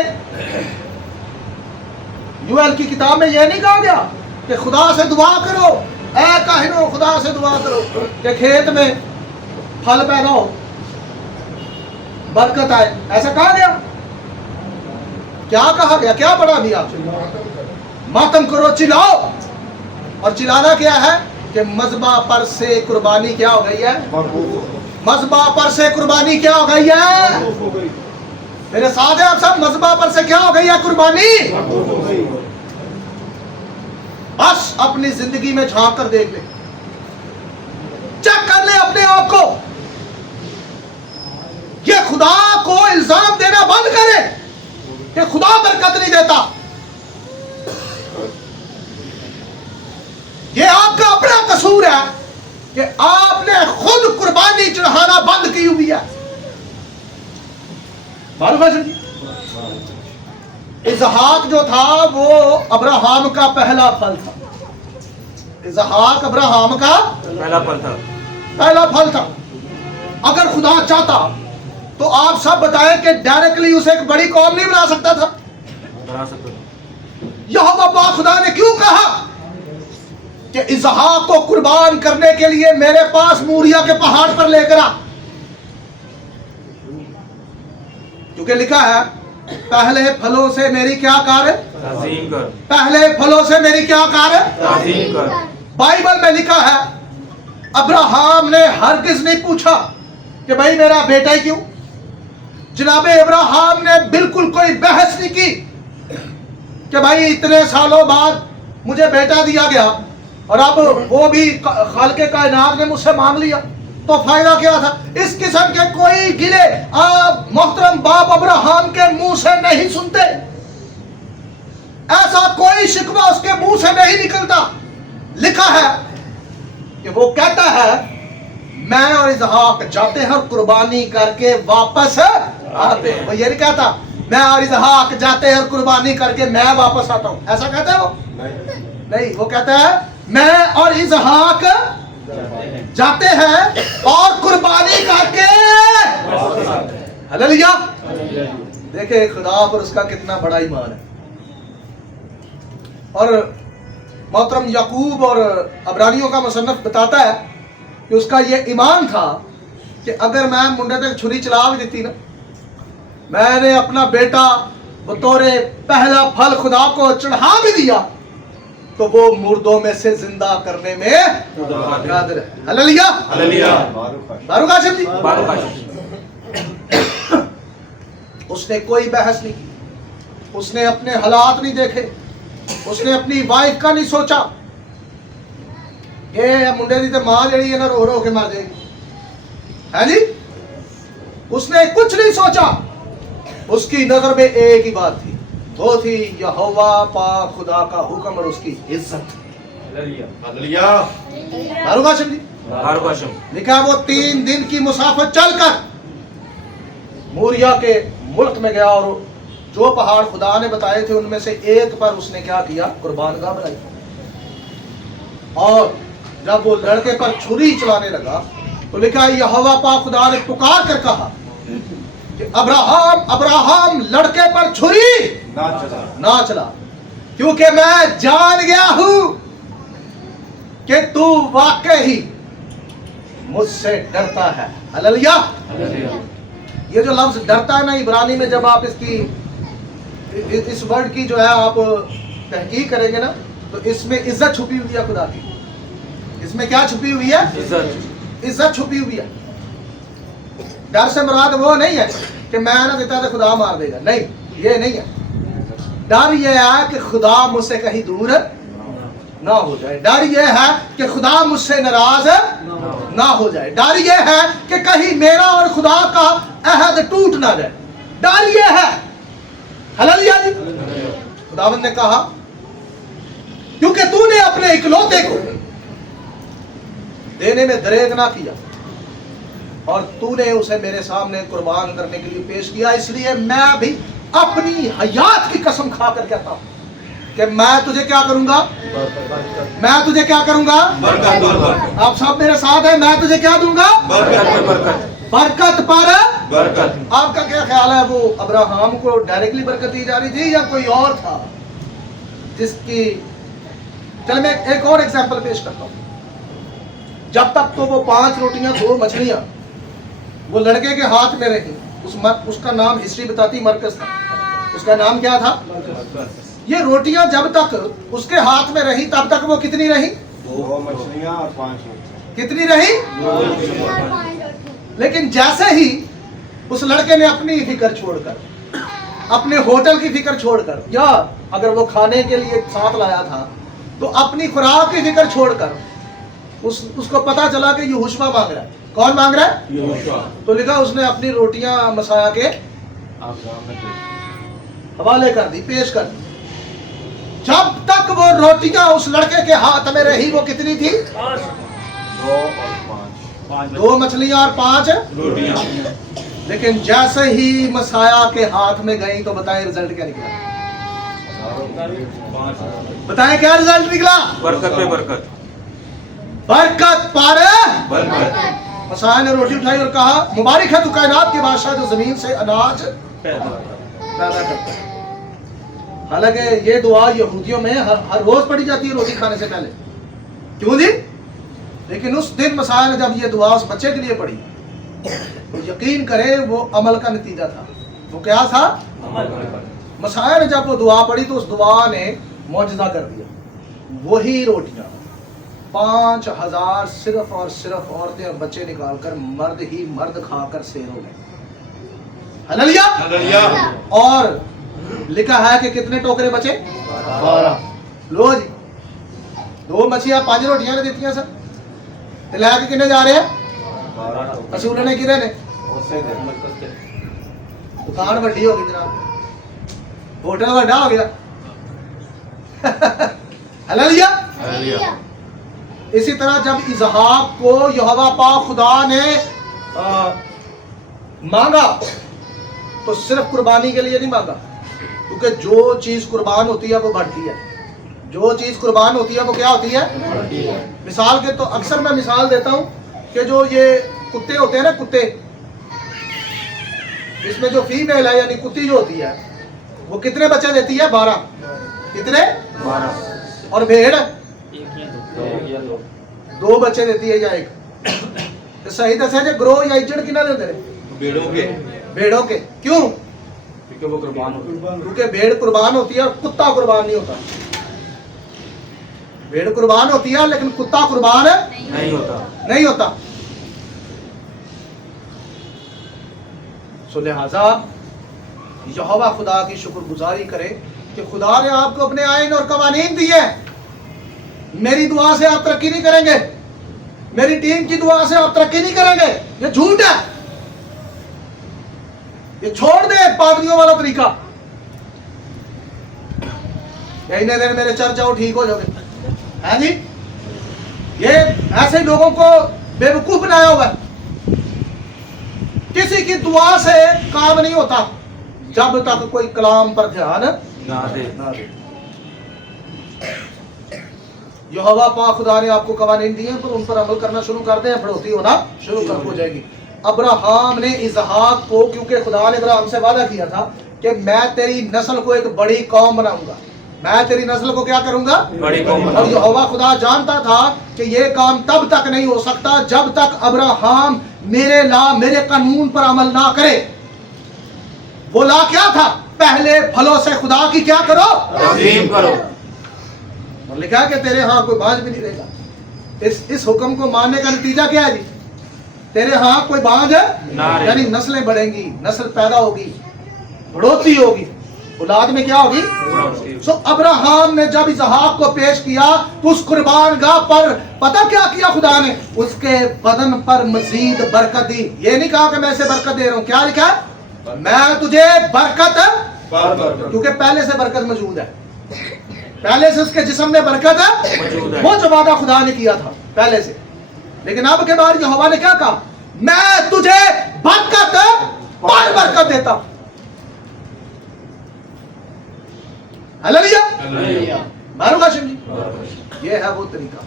यूएल की किताब में यह नहीं कहा गया कि खुदा से दुआ करो, ऐ काहिनो खुदा से दुआ करो कि खेत में फल पैदा हो, बरकत आए, ऐसा कहा गया? क्या कहा गया? क्या पढ़ा दिया आपसे? मातम करो, चिल्लाओ। और चिल्लाना क्या है कि मज़बा पर से कुर्बानी क्या हो गई है, मज़बा पर से कुर्बानी क्या हो गई है? मेरे साथ है आप सब, मज़बा पर से क्या हो गई है कुर्बानी? बस अपनी जिंदगी में झांक कर देख ले, चेक कर ले अपने आप को। ये खुदा को इल्जाम देना बंद करे कि खुदा बरकत नहीं देता। ये आपका अपना कसूर है कि आपने खुद कुर्बानी चढ़ाना बंद की हुई है। इसहाक जो था वो अब्राहम का पहला फल था। इसहाक अब्राहम का पहला फल था। अगर खुदा चाहता तो आप सब बताएं कि डायरेक्टली उसे एक बड़ी कौम नहीं बना सकता था? यहोवा पाक खुदा ने क्यों कहा कि इसहाक को कुर्बान करने के लिए मेरे पास मूरिया के पहाड़ पर लेकर आ? क्योंकि लिखा है पहले फलों से मेरी क्या कार्य, पहले फलों से मेरी क्या कार्य। बाइबल में लिखा है अब्राहम ने हरगिज नहीं पूछा कि भाई मेरा बेटा ही क्यों। जनाब अब्राहम ने बिल्कुल कोई बहस नहीं की कि भाई इतने सालों बाद मुझे बेटा दिया गया और अब वो भी खालिक़े कायनात ने मुझसे मांग लिया तो फायदा क्या था। इस किस्म के कोई गिले आप मोहतरम बाप अब्राहम के मुंह से नहीं सुनते, ऐसा कोई शिकवा उसके मुंह से नहीं निकलता। लिखा है कि वो कहता है मैं और इसहाक जाते हैं और कुर्बानी करके वापस आते हैं। वो ये नहीं कहता मैं और इसहाक जाते हैं और कुर्बानी करके मैं वापस आता हूं, ऐसा कहते हैं वो नहीं। वो कहता है मैं और इसहाक जाते हैं और कुर्बानी करके। हालेलुया। देखे खुदा पर उसका कितना बड़ा ईमान है। और मोहतरम याकूब और अबरानियों का मुसन्नफ बताता है कि उसका ये ईमान था कि अगर मैं मुंडे तक छुरी चला भी देती ना, मैंने अपना बेटा बतौर पहला फल खुदा को चढ़ा भी दिया तो वो मुर्दों में से जिंदा करने में कादिर है। हालेलुया। बारूक हाशिम जी, उसने कोई बहस नहीं की, उसने अपने हालात नहीं देखे, उसने अपनी वाइफ का नहीं सोचा ये मुंडे की तो मां जी है ना रो रो के मर जाएगी, है जी। उसने कुछ नहीं सोचा। उसकी नजर में एक ही बात थी, वो थी यहोवा पाक खुदा का हुक्म और उसकी इज्जत। लिखा वो 3 दिन की मुसाफर चलकर मूरिया के मुल्क में गया और जो पहाड़ खुदा ने बताए थे उनमें से एक पर उसने क्या किया, कुर्बानगाह बनाई। और जब वो लड़के पर छुरी चलाने लगा तो लिखा यहोवा पाक खुदा ने पुकार कर कहा کہ ابراہم لڑکے پر چھری ना चला نہ چلا کیونکہ میں جان گیا ہوں کہ تو واقعی مجھ سے ڈرتا ہے. ہللویا. یہ جو لفظ ڈرتا ہے نا عبرانی میں جب آپ اس ورڈ کی جو ہے آپ تحقیق کریں گے نا تو اس میں عزت چھپی ہوئی ہے خدا کی. اس میں کیا چھپی ہوئی ہے؟ عزت چھپی ہوئی ہے. ڈر سے مراد وہ نہیں ہے کہ میں نہ دیتا تو خدا مار دے گا، نہیں، یہ نہیں ہے. ڈر یہ ہے کہ خدا مجھ سے کہیں دور نہ ہو جائے. ڈر یہ ہے کہ خدا مجھ سے ناراض نہ ہو جائے. ڈر یہ ہے کہ کہیں میرا اور خدا کا عہد ٹوٹ نہ جائے. ڈر یہ ہے. ہللویا جی. خداوند نے کہا کیونکہ تو نے اپنے اکلوتے کو دینے میں دریغ نہ کیا اور تو نے اسے میرے سامنے قربان کرنے کے لیے پیش کیا، اس لیے میں بھی اپنی حیات کی قسم کھا کر کہتا ہوں کہ میں تجھے کیا کروں گا؟ میں تجھے کیا کروں گا؟ برکت پر برکت. آپ سب میرے ساتھ ہیں. میں تجھے کیا دوں گا؟ برکت پر برکت. برکت پر برکت. آپ کا کیا خیال ہے؟ وہ ابراہم کو ڈائریکٹلی برکت دی جا رہی تھی یا کوئی اور تھا جس کی؟ چلے میں ایک اور ایگزامپل پیش کرتا ہوں. جب تک تو وہ 5 روٹیاں 2 مچھلیاں وہ لڑکے کے ہاتھ میں رہی، اس کا نام ہسٹری بتاتی مرکز تھا. اس کا نام کیا تھا؟ یہ روٹیاں جب تک اس کے ہاتھ میں رہی تب تک وہ کتنی رہی؟ 2 मछलियां और 5 रोटियां. کتنی رہی؟ لیکن جیسے ہی اس لڑکے نے اپنی فکر چھوڑ کر، اپنے ہوٹل کی فکر چھوڑ کر، یا اگر وہ کھانے کے لیے ساتھ لایا تھا تو اپنی خوراک کی فکر چھوڑ کر اس کو پتا چلا کہ یہوشوا مانگ رہا ہے. کون مانگ رہا ہے؟ تو لکھا اس نے اپنی روٹیاں مسیح کے حوالے کر دی، پیش کر دی. جب تک وہ روٹیاں اس لڑکے کے ہاتھ میں رہی وہ کتنی تھی؟ 2 और 5. 2 مچھلیاں اور 5 روٹیاں. لیکن جیسے ہی مسیح کے ہاتھ میں گئی تو بتائیں رزلٹ کیا نکلا؟ بتائیں کیا رزلٹ نکلا؟ برکت پہ برکت. برکت پر برکت. مسیح نے روٹی اٹھائی اور کہا مبارک ہے تو کائنات کے بادشاہ جو زمین سے اناج پیدا کرتا ہے. حالانکہ یہ دعا یہودیوں میں ہر روز پڑھی جاتی ہے روٹی کھانے سے پہلے. کیوں جی؟ لیکن اس دن مسیح نے جب یہ دعا اس بچے کے لیے پڑھی تو یقین کرے وہ عمل کا نتیجہ تھا. وہ کیا تھا؟ مسیح نے جب وہ دعا پڑھی تو اس دعا نے معجزہ کر دیا. وہی روٹیاں 5000 صرف اور صرف عورتیں اور بچے نکال کر مرد ہی مرد کھا کر سیر ہو گئے. ہللویا. ہللویا. اور لکھا ہے کہ کتنے ٹوکرے بچے؟ 12. لو جی 2 مچھلیاں 5 روٹیاں نے دیتی ہیں سر. لے کے کنے جا رہے ہیں؟ 12 رسول نے کدھر نے؟ उससे दे. دکان بڑی ہو گئی جناب، ہوٹل بڑا ہو گیا. ہللویا. ہللویا. اسی طرح جب اسحاق کو یہوہ پاک خدا نے مانگا تو صرف قربانی کے لیے نہیں مانگا، کیونکہ جو چیز قربان ہوتی ہے وہ بڑھتی ہے. جو چیز قربان ہوتی ہے وہ کیا ہوتی ہے؟ مثال کے تو اکثر میں مثال دیتا ہوں کہ جو یہ کتے ہوتے ہیں نا، کتے، اس میں جو فیمیل ہے یعنی کتی جو ہوتی ہے وہ کتنے بچے دیتی ہے؟ 12. کتنے؟ 12. اور بھیڑ 2 بچے دیتی ہے یا 1؟ تو صحیح دسے جو گروہ یا اجڑ کی نہ دیتے ہیں بیڑوں کے. بھیڑوں کے. کیوں؟ کیونکہ وہ قربان ہوتے ہیں. کیونکہ بھیڑ قربان ہوتی ہے اور کتا قربان نہیں ہوتا. بھیڑ قربان ہوتی ہے لیکن کتا قربان نہیں ہوتا. سو لہذا یہوہ خدا کی شکر گزاری کرے کہ خدا نے آپ کو اپنے آئین اور قوانین دیے. میری دعا سے آپ ترقی نہیں کریں گے، میری ٹیم کی دعا سے آپ ترقی نہیں کریں گے. یہ جھوٹ ہے. یہ چھوڑ دیں پادریوں والا طریقہ کہ اتنے دن میرے چرچ آؤ ٹھیک ہو جاؤ گے. ہے جی، یہ ایسے لوگوں کو بے وقوف بنایا ہوا ہے. کسی کی دعا سے کام نہیں ہوتا جب تک کوئی کلام پر دھیان نہ دے. یہوہ پاک خدا نے آپ کو قوانین دیے ہیں پر ان پر عمل کرنا شروع کر دیں، بڑھوتی ہونا شروع ہو جائے گی. अब्राहम ने इसहाक को, क्योंकि खुदा ने अब्राहम से वादा किया था कि मैं तेरी नस्ल को एक बड़ी कौम बनाऊंगा, मैं तेरी नस्ल को क्या करूंगा, बड़ी कौम और यहोवा खुदा जानता था कि ये काम तब तक नहीं हो सकता जब तक अब्राहम मेरे कानून पर अमल ना करे। वो ला क्या था, पहले फलों से खुदा की क्या करो, तस्लीम करो। और लिखा कि तेरे यहाँ कोई बांझ भी नहीं रहेगा। इस हुक्म को मानने का नतीजा क्या है जी, तेरे यहाँ कोई बांझ ना रहे। यानी नस्लें बढ़ेंगी, नस्ल पैदा होगी, बढ़ोतरी होगी, औलाद में क्या होगी। सो अब्राहम ने जब इसहाक को पेश किया तो उस कुर्बान गाह पर पता क्या किया खुदा ने, उसके बदन पर मजीद बरकत दी। ये नहीं कहा कि मैं इसे बरकत दे रहा हूं, क्या लिखा है, मैं तुझे बरकत, क्योंकि पहले से बरकत मौजूद है, पहले से उसके जिस्म में बरकत मौजूद है। वो जो वादा खुदा ने किया था पहले से। लेकिन अब के बाद यहोवा ने क्या कहा, मैं तुझे बरकत पर बरकत देता हूं। हालेलुया, मारूंगा शिव जी। ये है वो तरीका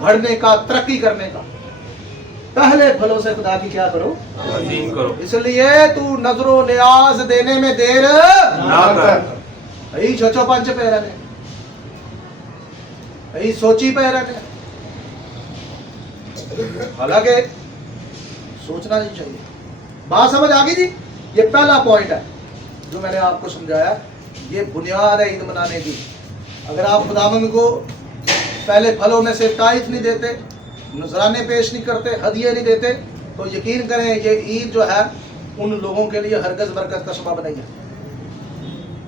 बढ़ने का, तरक्की करने का। पहले फलों से खुदा की क्या करो, तस्लीम करो। इसलिए तू नजरो न्याज देने में देर ना कर। यही छोचो पंच पे रहने, यही सोची पे रहने। हालांकि सोचना नहीं चाहिए। बात समझ आ गई जी। ये पहला पॉइंट है जो मैंने आपको समझाया, ये बुनियाद है ईद मनाने की। अगर आप खुदावंद को पहले फलों में से ताइफ नहीं देते, नजराने पेश नहीं करते, हदिये नहीं देते, तो यकीन करें ये ईद जो है उन लोगों के लिए हरगज बरकत का सबब नहीं है।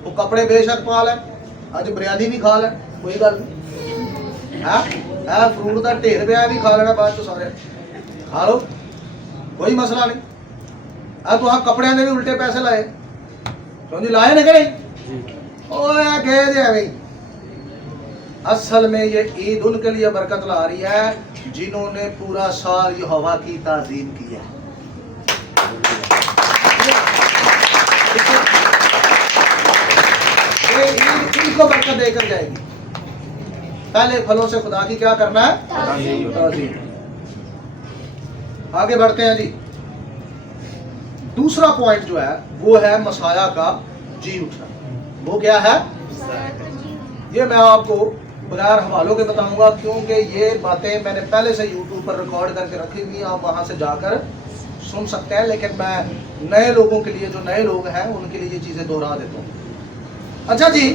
वो कपड़े बेशक पा लें, आज बिरयानी भी खा लें, कोई गल है, फ्रूट का ढेर पिया भी खा लेना, बाद सारे खा लो, कोई मसला नहीं। अब वहाँ कपड़े ने भी उल्टे पैसे लाए, क्यों जी लाए नहीं भाई। असल में ये ईद उनके लिए बरकत ला रही है जिन्होंने पूरा साल यहोवा की ताज़ीम की है। ये ईद इनको बरकत देकर जाएगी। पहले फलों से खुदा की क्या करना है, ताज़ीम। आगे बढ़ते हैं जी। दूसरा पॉइंट जो है वो है मसाया का जी उठना। वो क्या है, ये मैं आपको बगैर हवालों के बताऊंगा, क्योंकि ये बातें मैंने पहले से YouTube पर रिकॉर्ड करके रखी हुई, आप वहां से जाकर सुन सकते हैं। लेकिन मैं नए लोगों के लिए, जो नए लोग हैं उनके लिए ये चीजें दोहरा देता हूँ। अच्छा जी,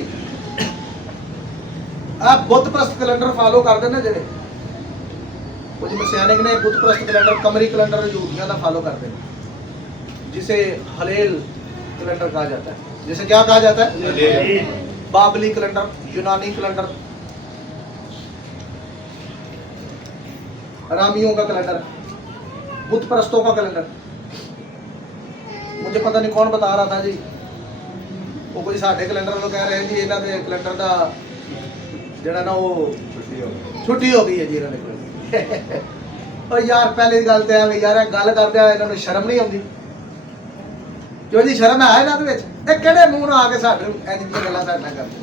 आप बुत प्रस्त कैलेंडर फॉलो कर देना जेडे कुछ मसियानिक ने बुत प्रस्त कैलेंडर, कमरी कैलेंडर यूटियां का फॉलो कर देना, जिसे हलेल कैलेंडर कहा जाता है। जिसे क्या कहा जाता है, बाबली कैलेंडर, यूनानी कैलेंडर, अरामियों का कैलेंडर, बुत परस्तों का कैलेंडर। मुझे पता नहीं कौन बता रहा था जी, वो कोई साढ़े कैलेंडर को कह रहे हैं जी इन्हों के कैलेंडर का जरा ना वो छुट्टी हो गई है जी इन्होंने। और यार पहली गल तो है यार, गल करते इन्होंने शर्म नहीं आती, क्यों जी शर्म है इन्हों के किहड़े मूँह नाल आके साडे इंज दी गल्लां साडे नाल करदे।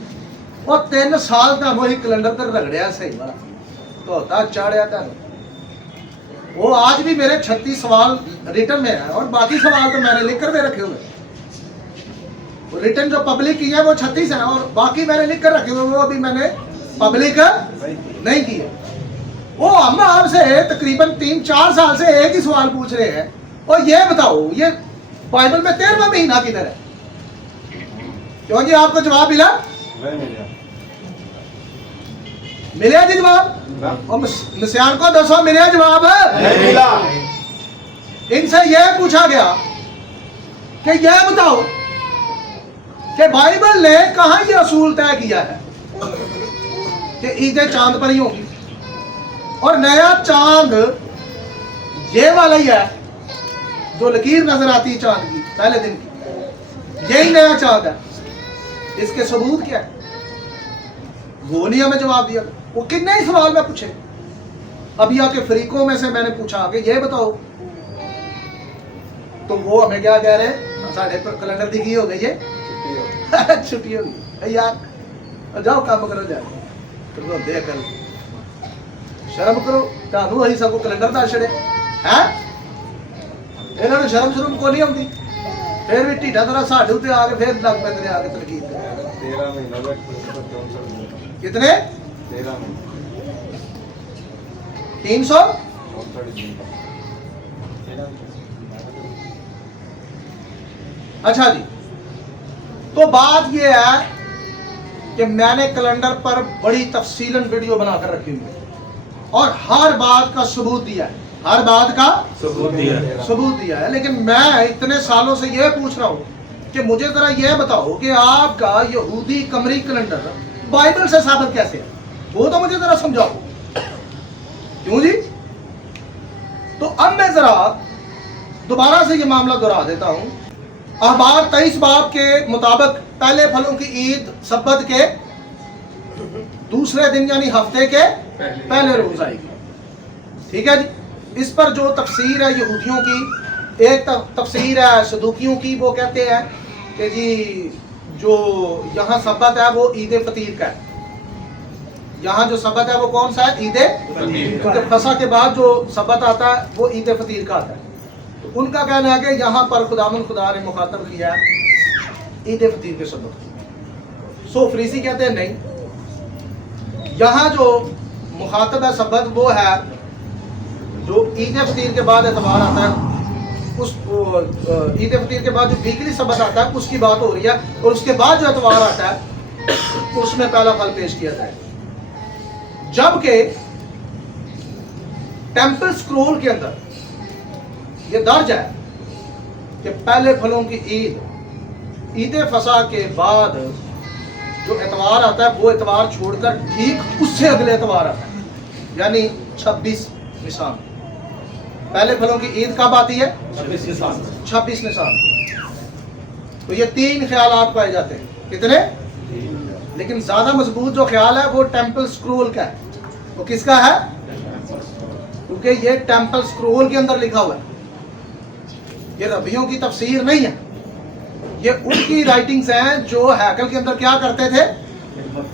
और 3 साल तुहानूं ही कैलेंडर ते रगड़िया सही वाला, धोता चाड़िया तुहानूं। वो आज भी मेरे 36 सवाल रिटर्न में है, और बाकी सवाल तो मैंने लिख कर भी रखे हुए। रिटर्न जो पब्लिक की है वो 36 है, और बाकी मैंने लिख कर रखे हुए, वो अभी मैंने पब्लिक नहीं की है। वो हम आपसे तकरीबन 3-4 साल से एक ही सवाल पूछ रहे हैं, और ये बताओ ये बाइबल में 13वां महीना किधर है? क्यों जी आपको जवाब मिला? मिले जी जवाब? और मसीहान को दसो मिले जवाब? नहीं मिला। इनसे यह पूछा गया कि यह बताओ कि बाइबल ने कहां यह असूल तय किया है कि ईद चांद पर ही होगी, और नया चांद ये वाला ही है जो लकीर नजर आती है चांद की पहले दिन की, यही नया चांद है। इसके सबूत क्या है? वो नहीं हमें जवाब दिया। वो कितने ही सवाल में पूछे, अभी आके फरीकों में से मैंने पूछा कि ये बताओ, तो वो हमें क्या कह रहे हैं, साढ़े कैलेंडर दी की हो गई है, छुट्टी हो गई यार, जाओ काम करो, जाओ दे कर शर्म करो, तानू अही सबको कैलेंडर दस छड़े है। ਇਹਨਾਂ ਨੂੰ ਸ਼ਰਮ ਸ਼ਰਮ ਕੋਈ ਨਹੀਂ ਆਉਂਦੀ, ਫਿਰ ਵੀ ਢੀਠਾ ਤਰ੍ਹਾਂ ਸਾਡੇ ਉੱਤੇ ਆ ਕੇ ਫਿਰ ਲੱਗ ਪੈਂਦੇ ਨੇ ਆ ਕੇ ਤਨਕੀਦ ਕਰਨ। 13 महीनों का 364 दिन। ਕਿਤਨੇ 13 महीने 300। 64 दिन। अच्छा जी, तो बात ये है कि मैंने कैलेंडर पर बड़ी तफसीलन वीडियो बनाकर रखी हुई है और हर बात का सबूत दिया है, हर बात का सबूत दिया है। सबूत दिया है। लेकिन मैं इतने सालों से ये पूछ रहा हूँ कि मुझे जरा ये बताओ कि आपका यहूदी कमरी कैलेंडर बाइबल से साबित कैसे है, वो तो मुझे जरा समझाओ। क्यों जी? तो अब मैं जरा दोबारा से ये मामला दोहरा देता हूँ। अखबार 23 बाब के मुताबिक पहले फलों की ईद सब्बत के दूसरे दिन यानी हफ्ते के पहले रोज आएगी। ठीक है जी। इस पर जो तफसीर है यहूदियों की, एक तफसीर है सदूकियों की, वो कहते हैं कि जी जो यहाँ सब्बत है वो ईद फतीर का है। यहाँ जो सब्बत है वो कौन सा है? ईद फतीर का। क्योंकि फसा के बाद जो सब्बत आता है वो ईद फतीर का आता है। तो उनका कहना है कि यहाँ पर खुदावन खुदा ने मुखातब किया है ईद फतीर के सबक। सो फरीसी कहते हैं नहीं, यहाँ जो मुखातब है सब्बत वो है जो ईद फतीर के बाद एतवार आता है, उस ईद फतीर के बाद जो वीकली सब्बत आता है उसकी बात हो रही है, और उसके बाद जो एतवार आता है उसमें पहला फल पेश किया जाए। जबकि टेंपल स्क्रोल के अंदर ये दर्ज है कि पहले फलों की ईद फसा के बाद जो एतवार आता है वो एतवार छोड़कर ठीक उससे अगले एतवार आता है, यानी 26 निशान। पहले फलों की ईद कब आती है? 26 निशान। तो ये 3 ख्यालात पाए जाते हैं। कितने? लेकिन ज्यादा मजबूत जो ख्याल है वो टेंपल स्क्रोल का है। वो किसका है? क्योंकि ये टेंपल स्क्रोल के अंदर लिखा हुआ है, ये रबियों की तफसीर नहीं है, ये उनकी राइटिंग्स हैं जो हैकल के अंदर क्या करते थे?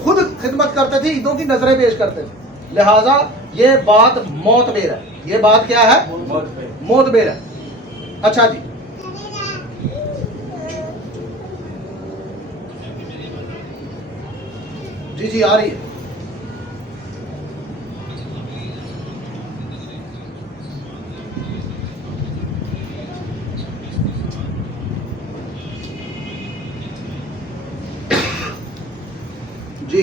खुद खिदमत करते थे, ईदों की नजरें पेश करते थे। लिहाजा ये बात मोतबेर है। ये बात क्या है? मोतबेर है। अच्छा जी, जी जी आ रही है। जी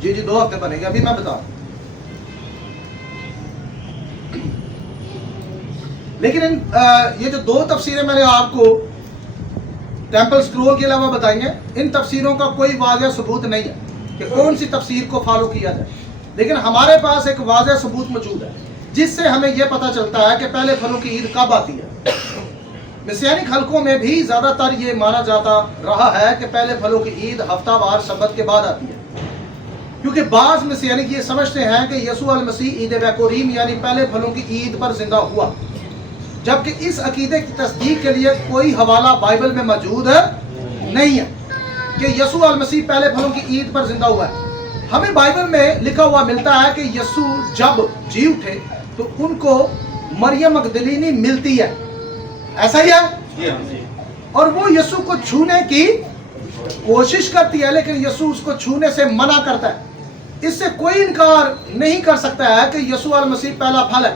जी जी 2 हफ्ते बनेंगे, अभी मैं बता रहा हूं। लेकिन ये जो 2 तफसीरें मैंने आपको टेंपल स्क्रोल के अलावा बताई हैं, इन तफसीरों का कोई वाज़ह सबूत नहीं है कि कौन सी तफसीर को फॉलो किया जाए। लेकिन हमारे पास एक वाज़ह सबूत मौजूद है जिससे हमें यह पता चलता है कि पहले फलों की ईद कब आती है। मसीहानिक हलकों में भी ज़्यादातर ये माना जाता रहा है कि पहले फलों की ईद हफ्तावार सब्बत के बाद आती है, क्योंकि बाज़ मसीहानिक ये समझते हैं कि यसू अल मसीह ईद बैकोरीम यानी पहले फलों की ईद पर जिंदा हुआ, जबकि इस अकीदे की तस्दीक के लिए कोई हवाला बाइबल में मौजूद नहीं है कि यसू अल मसीह पहले फलों की ईद पर जिंदा हुआ है। हमें बाइबल में लिखा हुआ मिलता है कि यसू जब जी उठे तो उनको मरियम मगदलीनी मिलती है, ऐसा ही है, और वो यसू को छूने की कोशिश करती है, लेकिन यसू उसको छूने से मना करता है। इससे कोई इनकार नहीं कर सकता है कि यसू अल मसीह पहला फल है,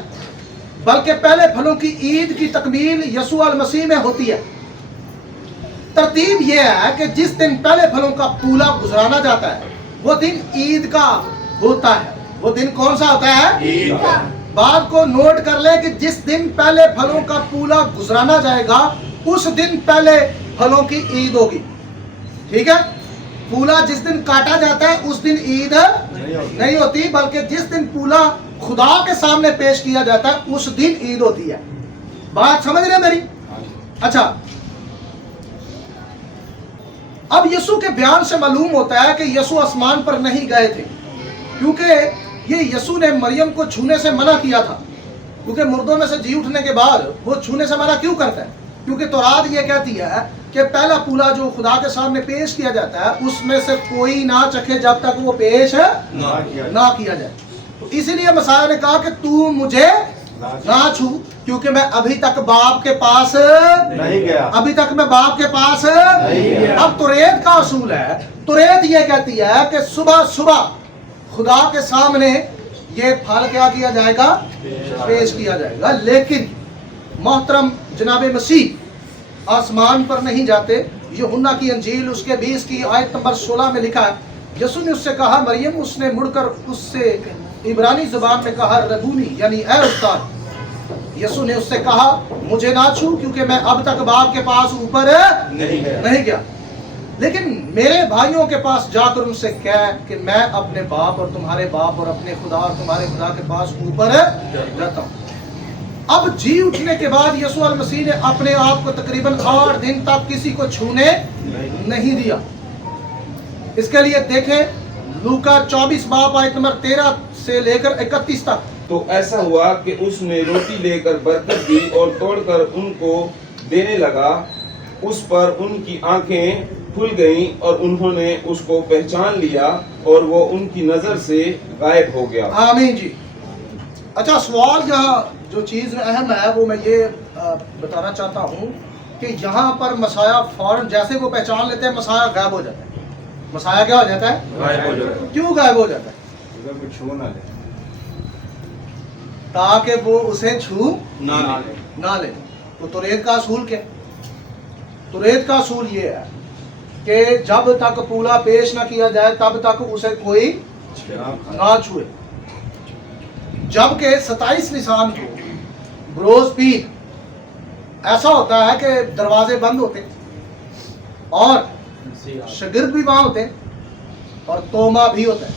बल्कि पहले फलों की ईद की तकमील यसू अल मसीह में होती है। तरतीब यह है कि जिस दिन पहले फलों का पूला गुजराना जाता है वो दिन ईद का होता है। वो दिन कौन सा होता है? ईद का। बात को नोट कर ले कि जिस दिन पहले फलों का पूला गुजराना जाएगा उस दिन पहले फलों की ईद होगी। ठीक है? पूला जिस दिन काटा जाता है उस दिन ईद नहीं होती, बल्कि जिस दिन पूला खुदा के सामने पेश किया जाता है उस दिन ईद होती है। बात समझ रहे हैं मेरी? अच्छा, अब यसू के बयान से मालूम होता है कि यसू आसमान पर नहीं गए थे, क्योंकि ये यसू ने मरियम को छूने से मना किया था, क्योंकि मुर्दों में से जी उठने के बाद वो छूने से मना क्यों करता है? क्योंकि तौरात ये कहती है कि पहला पूला जो खुदा के सामने पेश किया जाता है उसमें से कोई ना चखे जब तक वो पेश ना किया जाए। तो इसीलिए मसीह ने कहा कि तू मुझे ना छू, क्योंकि मैं अभी तक बाप के पास नहीं गया। अभी तक मैं बाप के पास नहीं गया। अब तुरेद का असूल है, तुरेद ये कहती है कि सुबह सुबह खुदा के सामने ये फल क्या किया जाएगा, पेश किया जाएगा। लेकिन मोहतरम जनाब मसीह आसमान पर नहीं जाते। यूहन्ना की अंजील उसके 20 की आयत नंबर 16 में लिखा है, यसू ने उससे कहा मरियम, उसने मुड़कर उससे इब्रानी जुबान में कहा रबूनी, यानी ए उस्ताद। यसू ने उससे कहा मुझे ना छू, क्योंकि मैं अब तक बाप के पास ऊपर नहीं गया। लेकिन मेरे भाइयों के पास जाकर उनसे कह कि मैं अपने बाप और तुम्हारे बाप और अपने खुदा और तुम्हारे खुदा के पास ऊपर जाता हूँ। अब जी उठने के बाद यीशु अल मसीह ने अपने आप को तकरीबन 8 दिन तक किसी को छूने नहीं दिया। इसके लिए देखें लूका 24 बाब आयत नंबर 13 से लेकर 31 तक। तो ऐसा हुआ कि उसने रोटी लेकर बरकत दी और तोड़कर उनको देने लगा। उस पर उनकी आंखें खुल गईं और उन्होंने उसको पहचान लिया और वो उनकी नजर से गायब हो गया। आमीन जी। अच्छा, सवाल यहाँ जो चीज़ अहम है वो मैं ये बताना चाहता हूँ कि यहाँ पर मसाया फौरन जैसे वो पहचान लेते हैं, मसाया गायब हो जाता है। मसाया क्या हो जाता है? गायब हो जाता है। क्यों गायब हो जाता है? उधर कोई छू ना ले। ताकि वो उसे छू ना ले। तो तुरेद का असूल क्या? तुरेद का असूल ये है कि जब तक पूला पेश ना किया जाए तब तक उसे कोई ना छुए। जबकि 27 निसान को बरोज पीर ऐसा होता है कि दरवाजे बंद होते और शागिर्द भी वहां होते और तोमा भी होता है।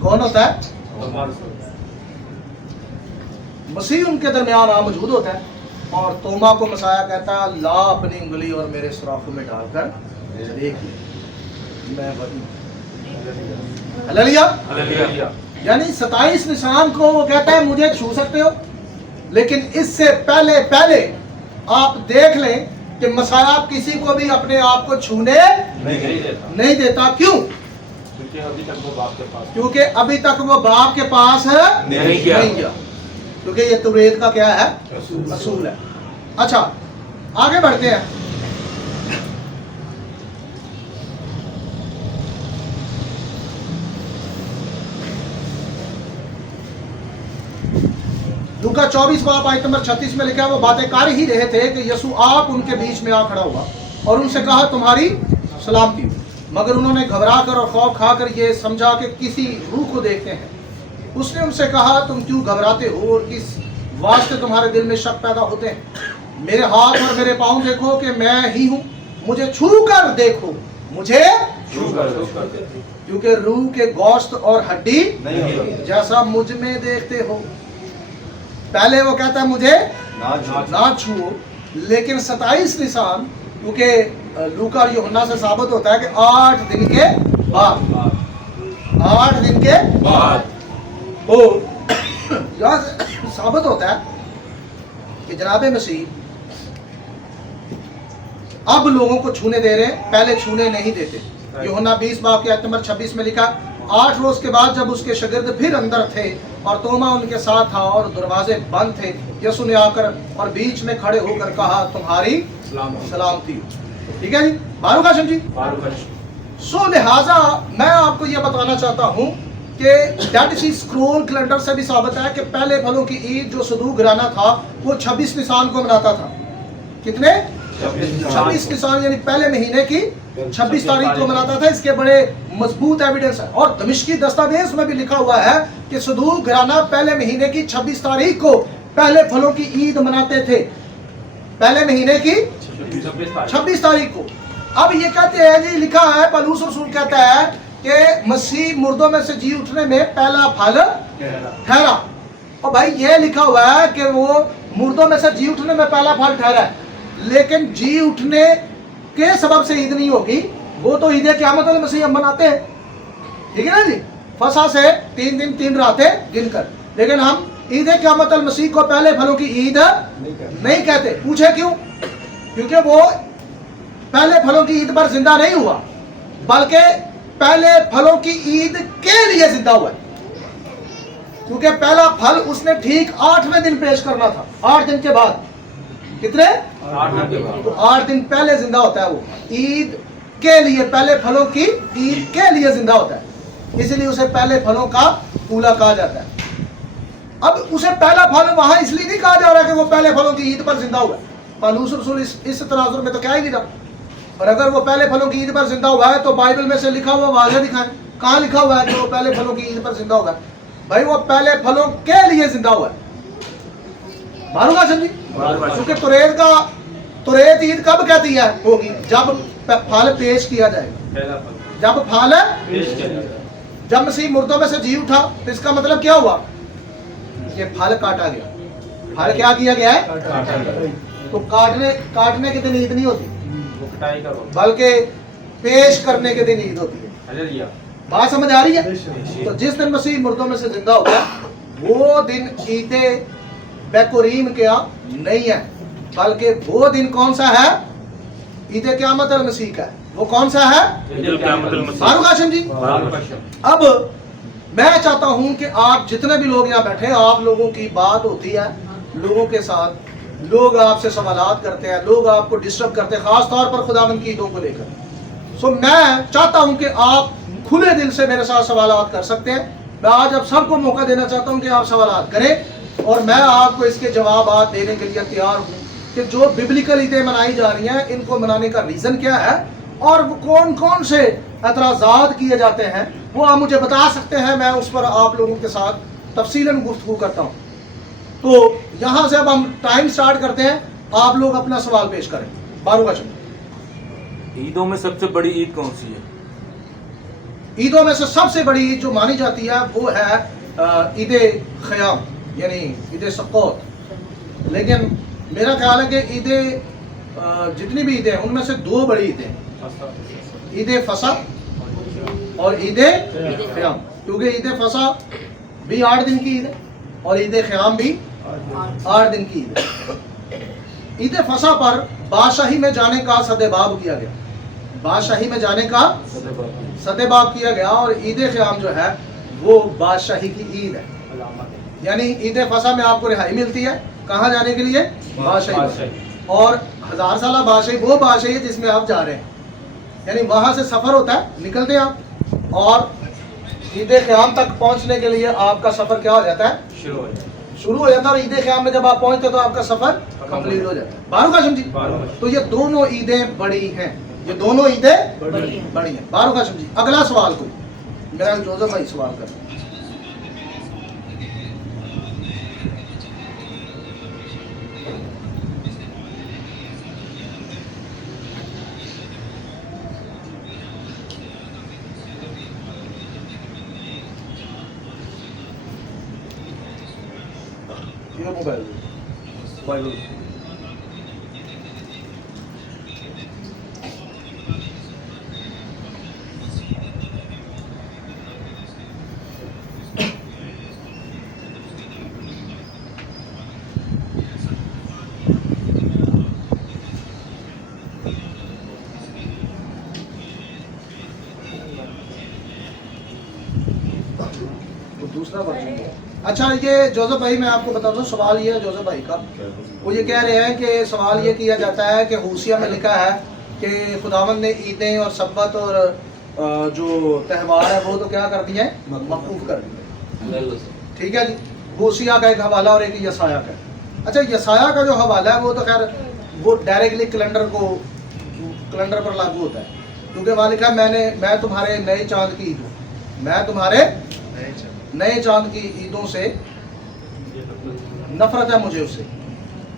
कौन होता है? मसीह उनके दरमियान मौजूद होता है और तोमा को मसाया कहता है ला अपनी उंगली और मेरे सुराखों में डालकर देख मैं हालेलुया। यानी 27 निशान को वो कहता है मुझे छू सकते हो, लेकिन इससे पहले पहले आप देख लें कि मसाया किसी को भी अपने आप को छूने नहीं देता। क्यों? क्योंकि अभी तक वो बाप के पास नहीं गया। क्योंकि ये तुरेद का क्या है? असूल है। अच्छा, आगे बढ़ते हैं। लूका 24 बाब आयत नंबर 36 में लिखा है, वो बातें कर ही रहे थे कि यीशु आप उनके बीच में आ खड़ा हुआ और उनसे कहा तुम्हारी सलामती हो। मगर उन्होंने घबरा कर और खौफ खाकर ये समझा कि किसी रूह को देखते हैं। उसने उनसे कहा तुम क्यों घबराते हो और किस वास्ते तुम्हारे दिल में शक पैदा होते हैं? मेरे हाथ और मेरे पाँव देखो कि मैं ही हूँ, मुझे छू कर देखो, मुझे क्योंकि रूह के गोश्त और हड्डी जैसा मुझ में देखते हो। पहले वो कहता है मुझे ना छुओ, लेकिन 27 निशान क्योंकि लूका और यूहन्ना से साबित होता है कि 8 दिन के बाद तो यहाँ से साबित होता है कि जनाब मसीह अब लोगों को छूने दे रहे हैं, पहले छूने नहीं देते। यूहन्ना 20 बाब के आयत नंबर 26 में लिखा 8 रोज के बाद जब उसके शागिर्द फिर अंदर थे और तोमा उनके साथ था और दरवाजे बंद थे, यीशु ने आकर और बीच में खड़े होकर कहा तुम्हारी सलामती। ठीक है जी, बारूकाशम जी। सो लिहाजा मैं आपको यह बताना चाहता हूँ कि डेड सी स्क्रोल कैलेंडर से भी साबित है कि पहले फलों की ईद जो सदूक घराना था वो 26 निशान को मनाता था। कितने? 26 निशान, यानी पहले महीने की 26 तारीख को मनाता था। इसके बड़े मजबूत एविडेंस है और दमिश्की दस्तावेज में भी लिखा हुआ है कि सदूक घराना पहले महीने की 26 तारीख को पहले फलों की ईद मनाते थे, पहले महीने की 26 तारीख को। अब ये कहते हैं जी, लिखा है पलूस रसूल कहता है कि मसीह मुर्दों में से जी उठने में पहला फल ठहरा। और भाई ये लिखा हुआ है कि वो मुर्दों में से जी उठने में पहला फल ठहरा है, लेकिन जी उठने के सबब से ईद नहीं होगी। वो तो ईद क़यामत वाले मसीह हम मनाते हैं, ठीक है ना जी, फसा से 3 दिन 3 रातें गिनकर। लेकिन हम ईद क़यामत वाले मसीह को पहले फलों की ईद नहीं कहते। पूछे क्यों? क्योंकि वो पहले फलों की ईद पर जिंदा नहीं हुआ, बल्कि पहले फलों की ईद के लिए जिंदा हुआ है। क्योंकि पहला फल उसने ठीक 8वें दिन पेश करना था, 8 दिन के बाद। कितने? 8 दिन के बाद। तो 8 दिन पहले जिंदा होता है वो, ईद के लिए, पहले फलों की ईद के लिए जिंदा होता है, इसलिए उसे पहले फलों का फूला कहा जाता है। अब उसे पहला फल वहां इसलिए नहीं कहा जा रहा कि वो पहले फलों की ईद पर जिंदा हुआ। पालूस रसूल इस तनाजुर में तो क्या ही नहीं रहा। और अगर वो पहले फलों की ईद पर जिंदा हुआ है तो बाइबल में से लिखा हुआ वाज़ेह दिखाएं, कहाँ लिखा हुआ है कि वो पहले फलों की ईद पर जिंदा होगा? भाई वो पहले फलों के लिए जिंदा हुआ है। मारूंगा समझी? क्योंकि तुरेत ईद कब कहती है होगी? जब फल पेश किया जाएगा, जब फल जब मसीह मुर्दों में से जी उठा तो इसका मतलब क्या हुआ? ये फल काटा गया। फल क्या किया गया है? तो काटने के दिन ईद नहीं होती, बल्कि पेश करने के दिन ईद होती है। बात समझ आ रही है? तो जिस दिन मसीह मुर्दों में से जिंदा हो गया वो दिन ईद बैकुरीम क्या नहीं है, बल्कि वो दिन कौन सा है? ईद क़यामत अल मसीह का है। वो कौन सा है? फारूक हाशिम जी। अब मैं चाहता हूं कि आप जितने भी लोग यहाँ बैठे, आप लोगों की बात होती है लोगों के साथ, लोग आपसे सवालात करते हैं, लोग आपको डिस्टर्ब करते हैं, खास तौर पर खुदावंद की ईदों को लेकर। सो मैं चाहता हूं कि आप खुले दिल से मेरे साथ सवालात कर सकते हैं। मैं आज आप सबको मौका देना चाहता हूं कि आप सवालात करें और मैं आपको इसके जवाब देने के लिए तैयार हूं कि जो बिब्लिकल ईदें मनाई जा रही हैं इनको मनाने का रीज़न क्या है और वो कौन कौन से एतराज़ात किए जाते हैं वो आप मुझे बता सकते हैं। मैं उस पर आप लोगों के साथ तफसीलन गुफ्तगू करता हूँ। तो यहाँ से अब हम टाइम स्टार्ट करते हैं, आप लोग अपना सवाल पेश करें। बारूका चुन। ईदों में सबसे बड़ी ईद कौन सी है? ईदों में से सबसे बड़ी ईद जो मानी जाती है वो है ईद ख़याम यानी ईद सक्कोत। लेकिन मेरा ख्याल है कि ईद जितनी भी ईदें हैं उनमें से 2 बड़ी ईदें हैं, ईद फसा और ईद ख़याम। क्योंकि ईद फसा भी 8 दिन की ईद है और ईद ख़याम भी 8 दिन की ईद है। ईद फसा पर बादशाही में जाने का सदेबाब किया गया, बादशाही में जाने का सदेबाब किया गया और ईद ख़याम जो है वो बादशाही की ईद है। यानी ईद फसा में आपको रिहाई मिलती है, कहाँ जाने के लिए? बादशाही। और 1000 साला बादशाही वो बादशाही है जिसमें आप जा रहे हैं, यानी वहाँ से सफ़र होता है, निकलते हैं आप और ईद क़याम तक पहुँचने के लिए आपका सफ़र क्या हो जाता है? शुरू हो जाता है। और ईद क़याम में जब आप पहुँचते तो आपका सफ़र कंप्लीट हो जाता है। बारूक हाशिम जी, तो ये दोनों ईदें बड़ी हैं, ये दोनों ईदें बड़ी हैं। बारूक हाशिम जी, अगला सवाल को मेरा जोसेफ भाई सवाल कर। मोबाइल दूसरा वर्जन। अच्छा, ये जोसेफ भाई मैं आपको बता दूं, सवाल ये है जोसेफ भाई का, वो ये कह रहे हैं कि सवाल ये किया जाता है कि हूसिया में लिखा है कि खुदावंद ने ईदें और सब्बत और जो त्यौहार है वो तो क्या कर दिए हैं? मौकूफ कर दिए। ठीक है जी, हूसिया का एक हवाला और एक यसाया का। अच्छा, यसाया का जो हवाला है वो तो खैर वो डायरेक्टली कैलेंडर पर लागू होता है, क्योंकि वहाँ लिखा है मैं तुम्हारे नए चांद की ईद हूँ, मैं तुम्हारे नए चांद की ईदों से नफरत है मुझे उससे,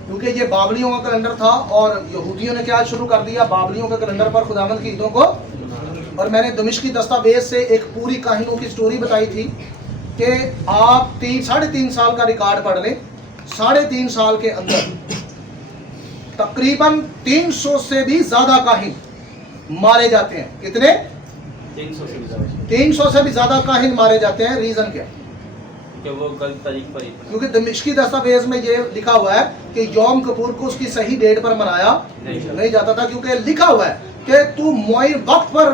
क्योंकि ये बाबलियों का कैलेंडर था और यहूदियों ने क्या शुरू कर दिया? बाबलियों के कैलेंडर पर खुदावंद की ईदों को। और मैंने दमिश्की दस्तावेज से एक पूरी कहानियों की स्टोरी बताई थी कि आप 3.5 साल का रिकॉर्ड पढ़ लें, 3.5 साल के अंदर तकरीबन 300 से भी ज्यादा काहिन मारे जाते हैं। कितने? 300 से भी ज्यादा काहिन मारे जाते हैं। रीजन क्या? कि वो गलत तरीके पर, क्योंकि दमिश्की दस्तावेज में ये लिखा हुआ है कि यौम कपूर को उसकी सही डेट पर मनाया नहीं जाता था, क्योंकि लिखा हुआ है कि तू मुअय्यन वक्त पर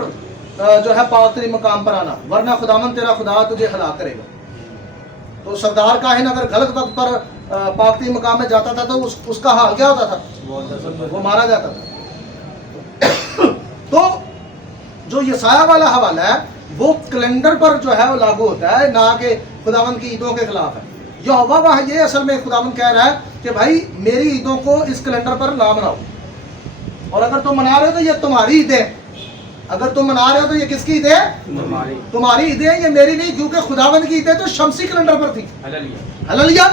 जो है पाक तरीन मकाम पर आना, वरना खुदावंद तेरा खुदा तुझे हलाक करेगा। تو سردار کاہن اگر غلط وقت پر پاکتی مقام میں جاتا تھا تو اس کا حال کیا ہوتا تھا؟ وہ مارا جاتا تھا. تو جو یسایہ والا حوالہ ہے وہ کیلنڈر پر جو ہے وہ لاگو ہوتا ہے، نہ کہ خداوند کی عیدوں کے خلاف ہے. یہوہ وہ یہ اصل میں خداوند کہہ رہا ہے کہ بھائی میری عیدوں کو اس کیلنڈر پر نہ مناؤ، اور اگر تم منا رہے ہو تو یہ تمہاری عیدیں، اگر تم منا رہے ہو تو یہ کس کی عیدیں؟ تمہاری عیدیں، یہ میری نہیں، کیونکہ خداوند کی عیدیں تو شمسی کیلنڈر پر تھی. ہلیلویا.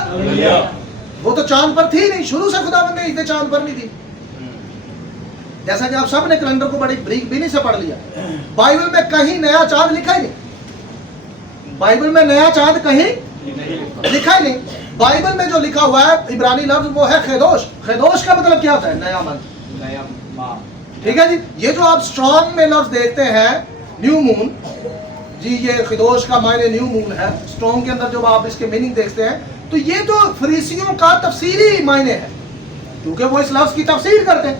وہ تو چاند پر تھی نہیں، شروع سے خداوند نے عیدیں چاند پر نہیں تھی. جیسا کہ آپ سب نے کیلنڈر کو بڑی بریک بینی سے پڑھ لیا. بائبل میں کہیں نیا چاند لکھا ہی نہیں. بائبل میں نیا چاند کہیں لکھا ہی نہیں. بائبل میں جو لکھا ہوا ہے عبرانی لفظ وہ ہے خیدوش. خیدوش کا مطلب کیا ہوتا ہے؟ نیا من. ٹھیک ہے جی. یہ جو آپ اسٹرانگ میں لفظ دیکھتے ہیں نیو مون، جی یہ خیدوش کا معنی نیو مون ہے. اسٹرانگ کے اندر جو آپ اس کے میننگ دیکھتے ہیں تو یہ تو فریسیوں کا تفسیری معنی ہے، کیونکہ وہ اس لفظ کی تفسیر کرتے ہیں.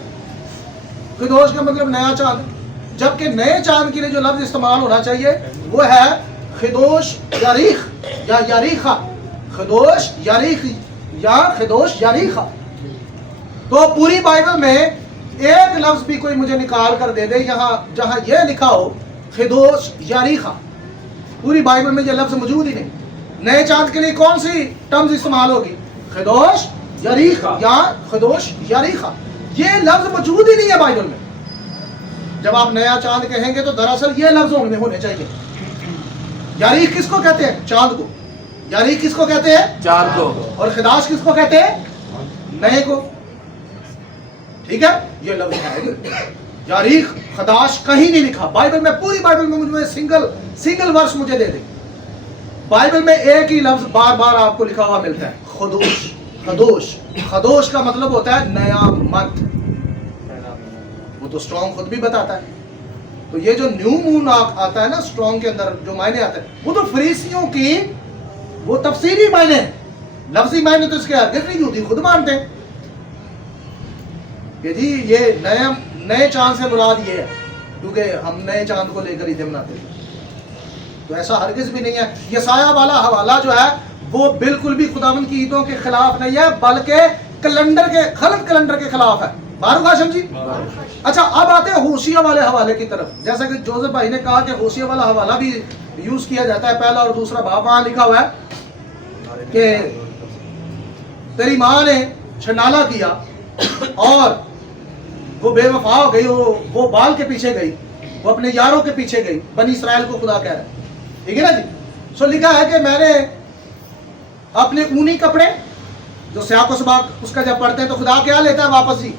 خیدوش کا مطلب نیا چاند، جبکہ نئے چاند کے لیے جو لفظ استعمال ہونا چاہیے وہ ہے خیدوش یاریخ یا یاریخا. خیدوش یاریخ یا خیدوش یاریخا. تو پوری بائبل میں ایک لفظ بھی کوئی مجھے نکال کر دے دے یہاں جہاں یہ لکھا ہو خیدوش یاریخا، پوری بائبل میں یہ لفظ موجود ہی نہیں. نئے چاند کے لیے کون سی ٹرمز استعمال ہوگی؟ خیدوش یاریخا یا خیدوش یاریخا. یہ لفظ موجود ہی نہیں ہے بائبل میں. جب آپ نیا چاند کہیں گے تو دراصل یہ لفظ ہونے چاہیے. یاریخ کس کو کہتے ہیں؟ چاند کو. یاریخ کس کو کہتے ہیں؟ چاند کو. اور خداش کس کو کہتے ہیں؟ نئے کو. ٹھیک ہے، یہ لفظ ہے یاریخ. خداش کہیں نہیں لکھا بائبل میں. پوری بائبل میں مجھے سنگل ورس مجھے دے دیں. بائبل میں ایک ہی لفظ بار بار آپ کو لکھا ہوا ملتا ہے، خدوش. خدوش. خدوش کا مطلب ہوتا ہے نیا من. وہ تو اسٹرانگ خود بھی بتاتا ہے. تو یہ جو نیو مون آتا ہے نا اسٹرانگ کے اندر جو معنی آتا ہے وہ تو فریسیوں کی وہ تفسیری معنی ہے. لفظی معنی تو اس کے ہرگز نہیں ہوتی، خود مانتے ہیں کہ جی یہ نئے چاند سے مراد یہ ہے، کیونکہ ہم نئے چاند کو لے کر عیدیں مناتے ہیں. تو ایسا ہرگز بھی نہیں ہے. یسایہ والا حوالہ جو ہے وہ بالکل بھی خداوند کی عیدوں کے خلاف نہیں ہے، بلکہ غلط کیلنڈر کے خلاف ہے. معروف ہاشم جی. اچھا اب آتے ہیں ہوشیہ والے حوالے کی طرف. جیسا کہ جوزف بھائی نے کہا کہ ہوشیہ والا حوالہ بھی یوز کیا جاتا ہے. پہلا اور دوسرا باب وہاں لکھا ہوا ہے کہ تیری ماں نے چھنالا کیا اور وہ بے وفا ہو گئی، وہ بال کے پیچھے گئی، وہ اپنے یاروں کے پیچھے گئی. بنی اسرائیل کو خدا کہہ رہا ہے. ٹھیک ہے نا جی. سو لکھا ہے کہ میں نے اپنے اونی کپڑے جو سیاق و سباق اس کا جب پڑھتے ہیں تو خدا کیا لیتا ہے واپس ہی؟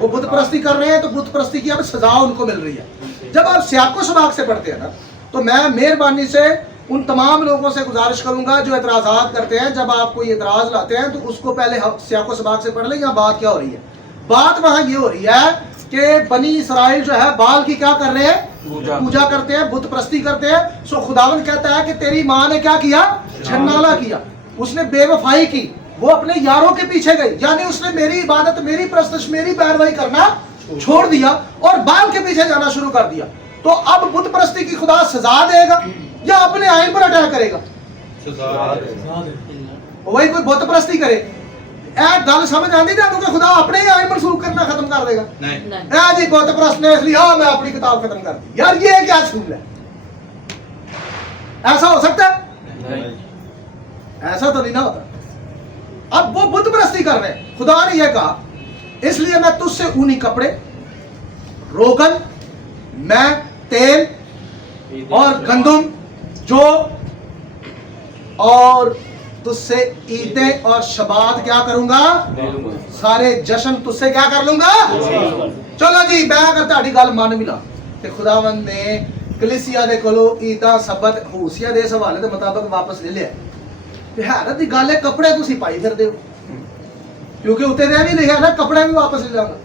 وہ بت پرستی کر رہے ہیں تو بت پرستی کی اب سزا ان کو مل رہی ہے. جب آپ سیاق و سباق سے پڑھتے ہیں نا تو میں مہربانی سے ان تمام لوگوں سے گزارش کروں گا جو اعتراضات کرتے ہیں، جب آپ کوئی اعتراض لاتے ہیں تو اس کو پہلے سیاق و سباق سے پڑھ لیں. یہاں بات کیا ہو رہی ہے؟ بات وہاں یہ ہو رہی ہے کہ بنی اسرائیل جو ہے بال کی کیا کر رہے ہیں؟ پوجا کرتے ہیں، بت پرستی کرتے ہیں. سو خداوند کہتا ہے کہ تیری ماں نے کیا کیا؟ چھنالا کیا. اس نے بے وفائی کی، وہ اپنے یاروں کے پیچھے گئی، یعنی اس نے میری عبادت، میری پرستش، میری پیروی کرنا چھوڑ دیا اور بال کے پیچھے جانا شروع کر دیا. تو اب بت پرستی کی خدا سزا دے گا یا اپنے آئین پر اٹیک کرے گا؟ وہی کوئی بت پرستی کرے گل سمجھ آتی تھی کہ خدا اپنے ہی آئین منسوخ کرنا ختم کر دے گا؟ جی بت پرست نے اس لیے میں اپنی کتاب ختم کر دی. یار یہ کیا اصول ہے؟ ایسا ہو سکتا ہے؟ ایسا تو نہیں نہ ہوتا. اب وہ بت پرستی کر رہے ہیں. خدا نے یہ کہا اس لیے میں تجھ سے اونی کپڑے، روغن، میں تیل اور گندم جو اور تجھ سے عیدیں اور شبات کیا کروں گا؟ سارے جشن تجھ سے کیا کر لوں گا؟ چلو جی میں اگر تہاڈی گل مان بھی لا تے خداوند نے کلیسیا دے کولو عیداں سبت ہوسیہ دے اس حوالے دے مطابق واپس لے لیا. حیرت دی گل ہے کپڑے تسی پائی پھردے ہو، کیونکہ اتنے دے بھی لکھا نا کپڑے بھی واپس لے جاؤں.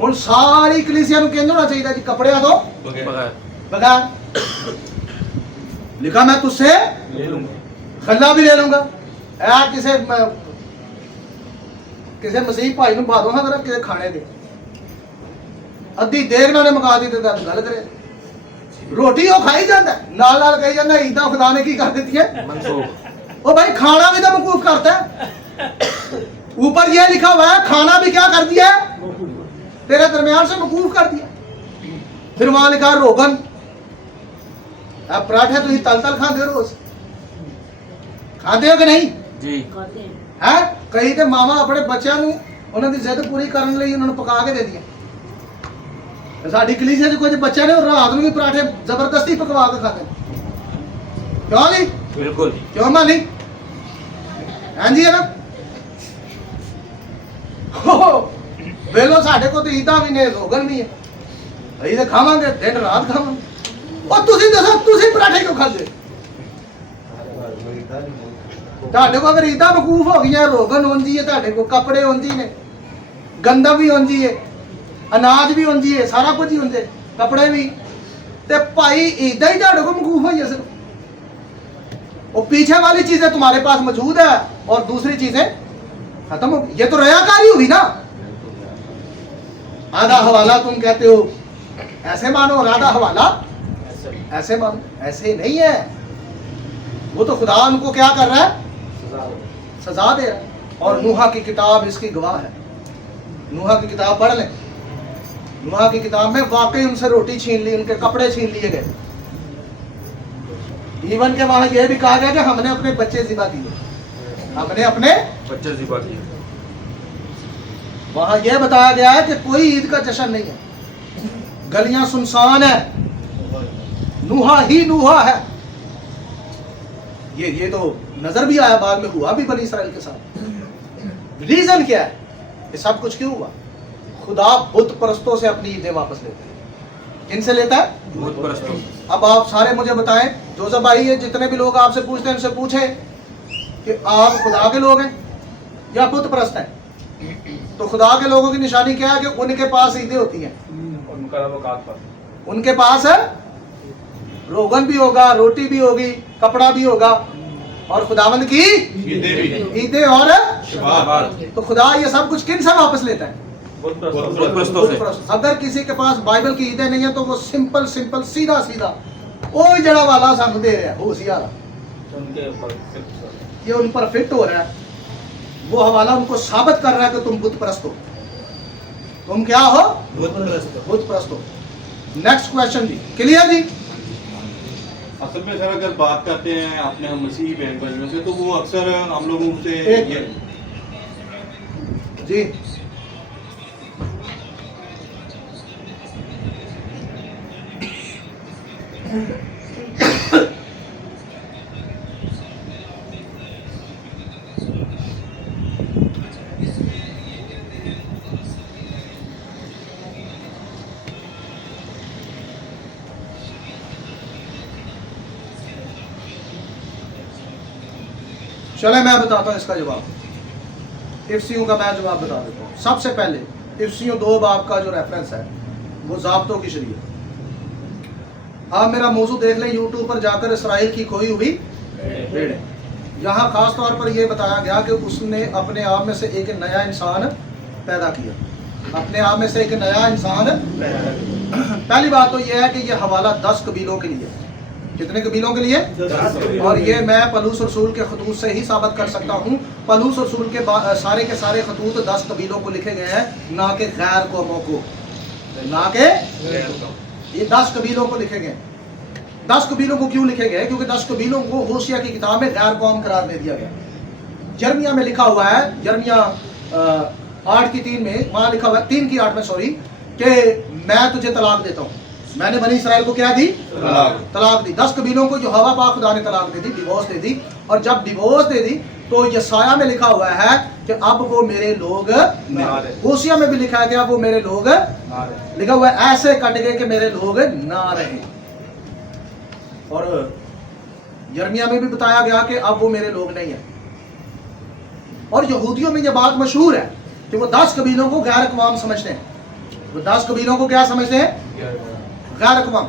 ہن ساری کلیسیا نو کہنا ہونا چاہیے جی کپڑے دو بغیر. لکھا میں تجھ سے خلا بھی لے لوں گا. کسی مسیح بھائی نو بہا دو ہاں کسی کھانے دے ادھی دیگ نہ منگا دی تو گل کرے. ਰੋਟੀ ਉਹ ਖਾਈ ਜਾਂਦਾ ਨਾਲ ਨਾਲ ਕਹੀ ਜਾਂਦਾ ਈਦਾਂ ਖੁਦਾ ਨੇ ਕੀ ਕਰ ਦਿੱਤੀ है ओ भाई खाना भी तो मौकूफ करता है ऊपर ये लिखा हुआ है खाना भी क्या कर दिया है तेरे दरमियान से मौकूफ कर दिया फिर वहां लिखा रोगन अब पराठे तो तल तल खाते हो रोज खाते हो कि नहीं जी है कई तो मावा अपने बच्चों ਨੂੰ ਉਹਨਾਂ ਦੀ ਜ਼ਿੱਦ ਪੂਰੀ ਕਰਨ ਲਈ ਉਹਨਾਂ ਨੂੰ ਪਕਾ ਕੇ ਦੇ ਦਿਆ ਸਾਡੀ ਕਲੀਸਿਆ 'ਚ ਕੁਝ ਬੱਚੇ ਨੇ ਰਾਤ ਨੂੰ ਵੀ ਪਰਾਠੇ ਜ਼ਬਰਦਸਤੀ ਪਕਵਾ ਕੇ ਖਾਂਦੇ ਕਿਉਂ ਨਹੀਂ बिल्कुल ਕਿਉਂ ਮਾਲੀ ਹਾਂਜੀ ਹੈ ਨਾ ਵੇਲੋ ਸਾਡੇ ਕੋਲ ਤੇ ਈਦਾਂ ਵੀ ਨੇ ਰੋਗਨ ਵੀ ਹੈ ਅਸੀਂ ਤਾਂ ਖਾਵਾਂਗੇ ਦਿਨ ਰਾਤ ਖਾਵਾਂਗੇ ਉਹ ਤੁਸੀਂ ਦੱਸੋ ਤੁਸੀਂ ਪਰਾਠੇ ਕਿਉਂ ਖਾਂਦੇ ਤੁਹਾਡੇ ਕੋਲ ਅਗਰ ਈਦਾਂ ਮਕੂਫ ਹੋ ਗਈਆਂ ਰੋਗਨ ਹੁੰਦੀ ਹੈ ਤੁਹਾਡੇ ਕੋਲ ਕੱਪੜੇ ਹੁੰਦੀ ਨੇ ਗੰਦਾ ਵੀ ਹੁੰਦੀ ਹੈ ਅਨਾਜ ਵੀ ਹੁੰਦੀ ਹੈ ਸਾਰਾ ਕੁਝ ਹੀ ਹੁੰਦੇ ਕੱਪੜੇ ਵੀ ਤੇ ਭਾਈ ईदा ही ਤੁਹਾਡੇ ਕੋਲ ਮਕੂਫ ਹੋਈ ਸਿਰਫ वो पीछे वाली चीजें तुम्हारे पास मौजूद है और दूसरी चीजें खत्म हो ये तो रयाकारी हुई ना आधा हवाला तुम कहते हो ऐसे मानो और आधा हवाला ऐसे मानो ऐसे नहीं है वो तो खुदा उनको क्या कर रहा है सजा दे रहा है और नूहा की किताब इसकी गवाह है नूहा की किताब पढ़ लें नूहा की किताब में वाकई उनसे रोटी छीन ली उनके कपड़े छीन लिए गए इवन के वहां यह भी कहा गया कि हमने अपने बच्चे ज़िबा किए हमने अपने बच्चे ज़िबा किए वहां यह बताया गया है कि कोई ईद का जश्न नहीं है गलियां सुनसान है नूहा ही नूहा है ये तो नजर भी आया बाद में हुआ भी बनी इसराइल के साथ रीजन क्या है ये सब कुछ क्यों हुआ खुदा बुत परस्तों से अपनी ईदें वापस लेते हैं किनसे लेता है बुत परस्तों अब आप सारे मुझे बताएं जोसेफ भाई ये जितने भी लोग आपसे पूछते हैं उनसे पूछें कि आप खुदा के लोग हैं या बुत परस्त हैं तो खुदा के लोगों की निशानी क्या है कि उनके पास ईदें होती हैं उनके पास है रोगन भी होगा रोटी भी होगी कपड़ा भी होगा और खुदावंद की ईदें और तो खुदा ये सब कुछ किन से वापस लेता है बुत परस्तों से अगर किसी के पास बाइबल की ईदें नहीं है तो वो सिंपल सिंपल सीधा सीधा ओ जड़ा वाला सानू दे रहा है होशियार उनके ऊपर ये उन पर फिट हो रहा है वो हवाला उनको साबित कर रहा है कि तुम बुत परस्त हो तुम क्या हो बुत परस्त हो नेक्स्ट क्वेश्चन जी क्लियर जी असल में सर अगर बात करते हैं अपने हम मसीही बहन भाइयों से तो वो अक्सर हम लोगों से एक ये जी चले मैं बताता हूँ इसका जवाब इफ्सियों का मैं जवाब बता देता हूँ सबसे पहले इफ्सियों 2 बाब का जो रेफरेंस है वो ज़ाब्तों की शरीयत आप मेरा मौजू देख लें यूट्यूब पर जाकर इसराइल की खोई हुई भेड़ यहाँ खास तौर पर यह बताया गया कि उसने अपने आप में से एक नया इंसान पैदा किया अपने आप में से एक नया इंसान पहली बात तो यह है कि यह हवाला 10 कबीलों के लिए कितने कबीलों के लिए और ये मैं पलूस रसूल के खतूत से ही साबित कर सकता हूँ पलूस रसूल के सारे खतूत 10 कबीलों को लिखे गए हैं ना कि गैर कौमों को ना के ये 10 कबीलों को लिखे गए 10 कबीलों को क्यों लिखे गए क्योंकि 10 कबीलों को होशिया की किताब में गैर कौम करार दे दिया गया जर्मिया में लिखा हुआ है जर्मिया 8:3 में वहां लिखा हुआ है 3:8 में सॉरी कि मैं तुझे तलाक देता हूँ मैंने बनी इसराइल को क्या दी तलाक दी 10 कबीलों को जो हवा पाक खुदा ने तलाक दे दी डिवोर्स दे दी और जब डिवोर्स दे दी तो यसाया में लिखा हुआ है कि अब वो मेरे लोग होशिया में भी लिखा है कि अब वो मेरे लोग लिखा हुआ है ऐसे कट गए कि मेरे लोग ना रहे और यर्मिया में भी बताया गया कि अब वो मेरे लोग नहीं है और यहूदियों में ये बात मशहूर है कि वो 10 कबीलों को गैर अक़वाम समझते हैं वो 10 कबीलों को क्या समझते हैं गैर अक़वाम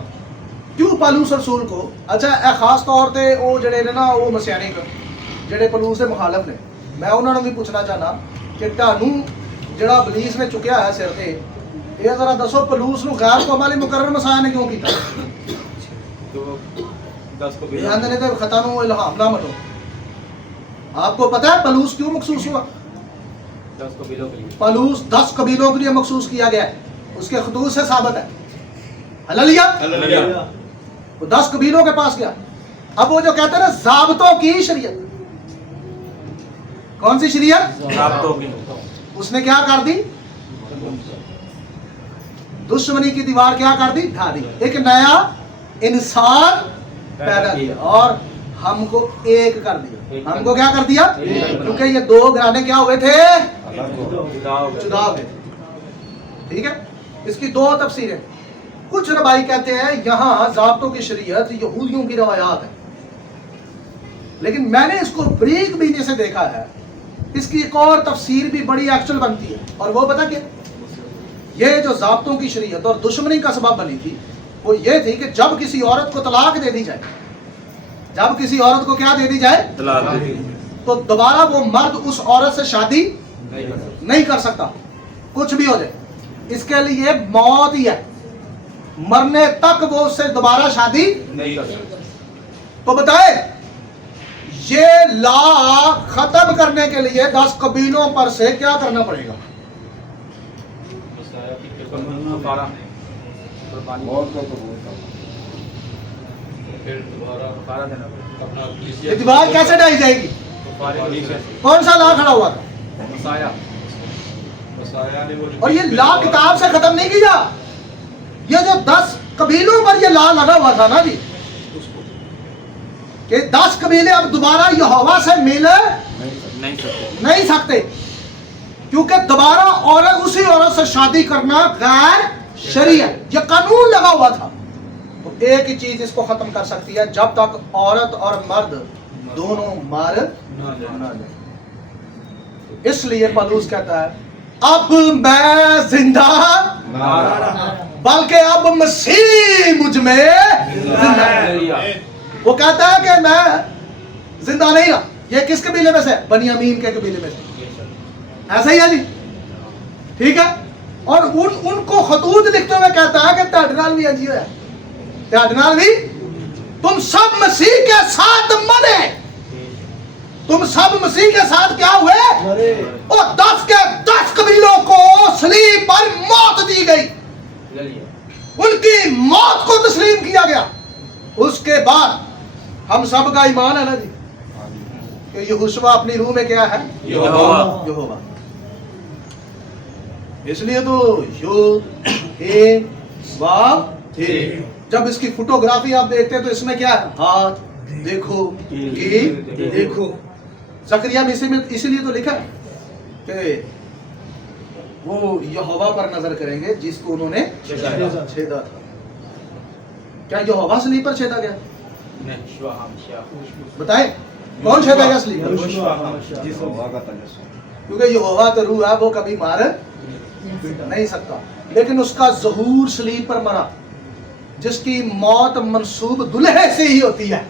क्यों पालूस रसूल को अच्छा खास तौर पर वो जड़े ने ना वो मसियानिक ਜਿਹੜੇ ਪਲੂਸ ਦੇ ਮੁਖਾਲਫ ਨੇ ਮੈਂ ਉਹਨਾਂ ਨੂੰ ਵੀ ਪੁੱਛਣਾ ਚਾਹਨਾ ਕਿ ਤੁਹਾਨੂੰ ਜਿਹੜਾ ਬਲੀਸ ਨੇ ਚੁੱਕਿਆ ਹੈ ਸਿਰ ਤੇ ਇਹ ਜ਼ਰਾ ਦੱਸੋ ਪਲੂਸ ਨੂੰ ਗੈਰ ਕੌਮਾਂ ਲਈ ਮੁਕਰਰ ਮਸਾਇਆ ਨੇ ਕਿਉਂ ਕੀਤਾ 10 को भी ध्यान देने दे खतानो इल्हाम ना मनो। आपको पता है पलूस क्यों मखसूस हुआ? 10 कबीलों के लिए पलूस 10 कबीलों के लिए मखसूस किया गया है, उसके खतूत से साबित है। हल्लेलुया। वो 10 कबीलों के पास गया। अब वो जो कहते हैं ना ज़ाब्तों की शरीयत, कौन सी शरीयत? राब्तों की उसने क्या कर दी? दुश्मनी की दीवार क्या कर दी? ढा दी। एक नया इंसान पैदा किया और हमको एक कर दिया। हमको क्या कर दिया? क्योंकि ये दो घराने क्या हुए थे? जुदा हुए। ठीक है, इसकी दो तफसीरें। कुछ रबाई कहते हैं यहाँ ज़ाब्तों की शरीयत यहूदियों की रवायात है, लेकिन मैंने इसको बरीक बीने से देखा है। इसकी एक और तफसीर भी बड़ी एक्चुअल बनती है, और वो पता क्या? ये जो ज़ाब्तों की शरीयत और दुश्मनी का सबब बनी थी वो ये थी कि जब किसी औरत को तलाक दे दी जाए, जब किसी औरत को क्या दे दी जाए? तलाक तो दोबारा वो मर्द उस औरत से शादी नहीं कर सकता, कुछ भी हो जाए। इसके लिए मौत ही है, मरने तक वो उससे दोबारा शादी नहीं कर सकते। तो बताए ये ला खत्म करने के लिए 10 कबीलों पर से क्या करना पड़ेगा? ये दीवार कैसे ढाई जाएगी? कौन सा ला खड़ा हुआ था? और ये ला किताब से खत्म नहीं किया। ये जो 10 कबीलों पर ये ला लगा हुआ था ना जी, कि 10 कबीले अब दोबारा यहोवा से मिल नहीं सकते, क्योंकि दोबारा औरत उसी औरत से शादी करना गैर शरई है। ये कानून लगा हुआ था। तो एक ही चीज इसको खत्म कर सकती है, जब तक औरत और मर्द दोनों मर ना जाए। इसलिए पलूस कहता है अब मैं जिंदा बल्कि अब मसीह मुझ में जिंदा है। वो कहता है कि मैं जिंदा नहीं रहा। ये किस कबीले में से? बनियामीन के कबीले में से। ऐसा ही है जी, ठीक है। और उनको खतूत लिखते हुए कहता है कि ताडनाल भी अजीब है, ताडनाल भी तुम सब मसीह के साथ मरे, तुम सब मसीह के साथ क्या हुए? और 10 के 10 कबीलों को सलीब पर मौत दी गई, उनकी मौत को तस्लीम किया गया। उसके बाद हम सब का ईमान है ना जी कि यहोशुआ अपनी रूह में क्या है? यहोवा। इसलिए तो जब इसकी फोटोग्राफी आप देखते हैं तो इसमें क्या है? हाथ देखो कि देखो। जकरिया में इसीलिए तो लिखा है कि वो यहोवा पर नजर करेंगे जिसको उन्होंने छेदा था। क्या यहोवा सलीब पर छेदा गया? बताए कौन छेदा गया सलीब पर? क्योंकि यहोवा तो रूह है, वो कभी मार नहीं सकता। लेकिन उसका ज़हूर सलीब पर मरा, जिसकी मौत मंसूब दुल्हे से ही होती है।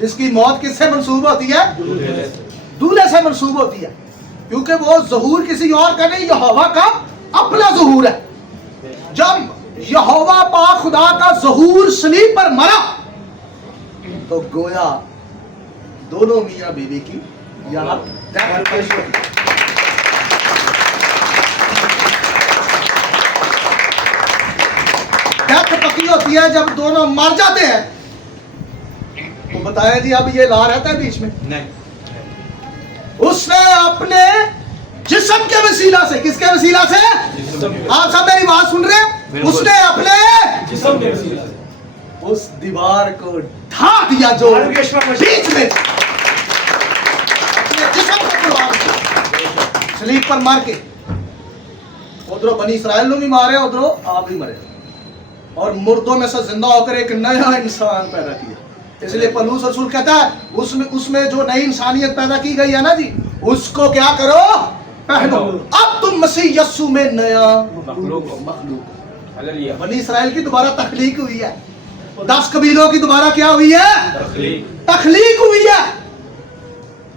जिसकी मौत किससे मंसूब होती है? दूल्हे से मंसूब होती है, क्योंकि वो ज़हूर किसी और का नहीं, यहोवा का अपना ज़हूर है। जब यहोवा पाक खुदा का ज़हूर सलीब पर मरा तो गोया दोनों मियां बीवी की यहाँ डेथ पक्की होती है जब दोनों मर जाते हैं। तो बताया जी अब ये ला रहता है बीच में नहीं। उसने अपने जिस्म के वसीला से, किसके वसीला से? आप सब मेरी बात सुन रहे हैं? उसने अपने जिस्म के वसीला से उस दीवार को ढा दिया जो बीच में अपने जिस्म को सलीब पर मार के। उधरों बनी इसराइल ने भी मारे, उधरों आप भी मरे, और मुर्दों में से जिंदा होकर एक नया इंसान पैदा किया। इसलिए पौलुस रसूल कहता है उसमें जो नई इंसानियत पैदा की गई है ना जी, उसको क्या करो? पहनो। अब तुम मसीह यस्सु में नया मखलूक हो। बनी इसराइल की दोबारा तख्लीक हुई है, 10 कबीलों की दोबारा क्या हुई है? तख्लीक हुई है।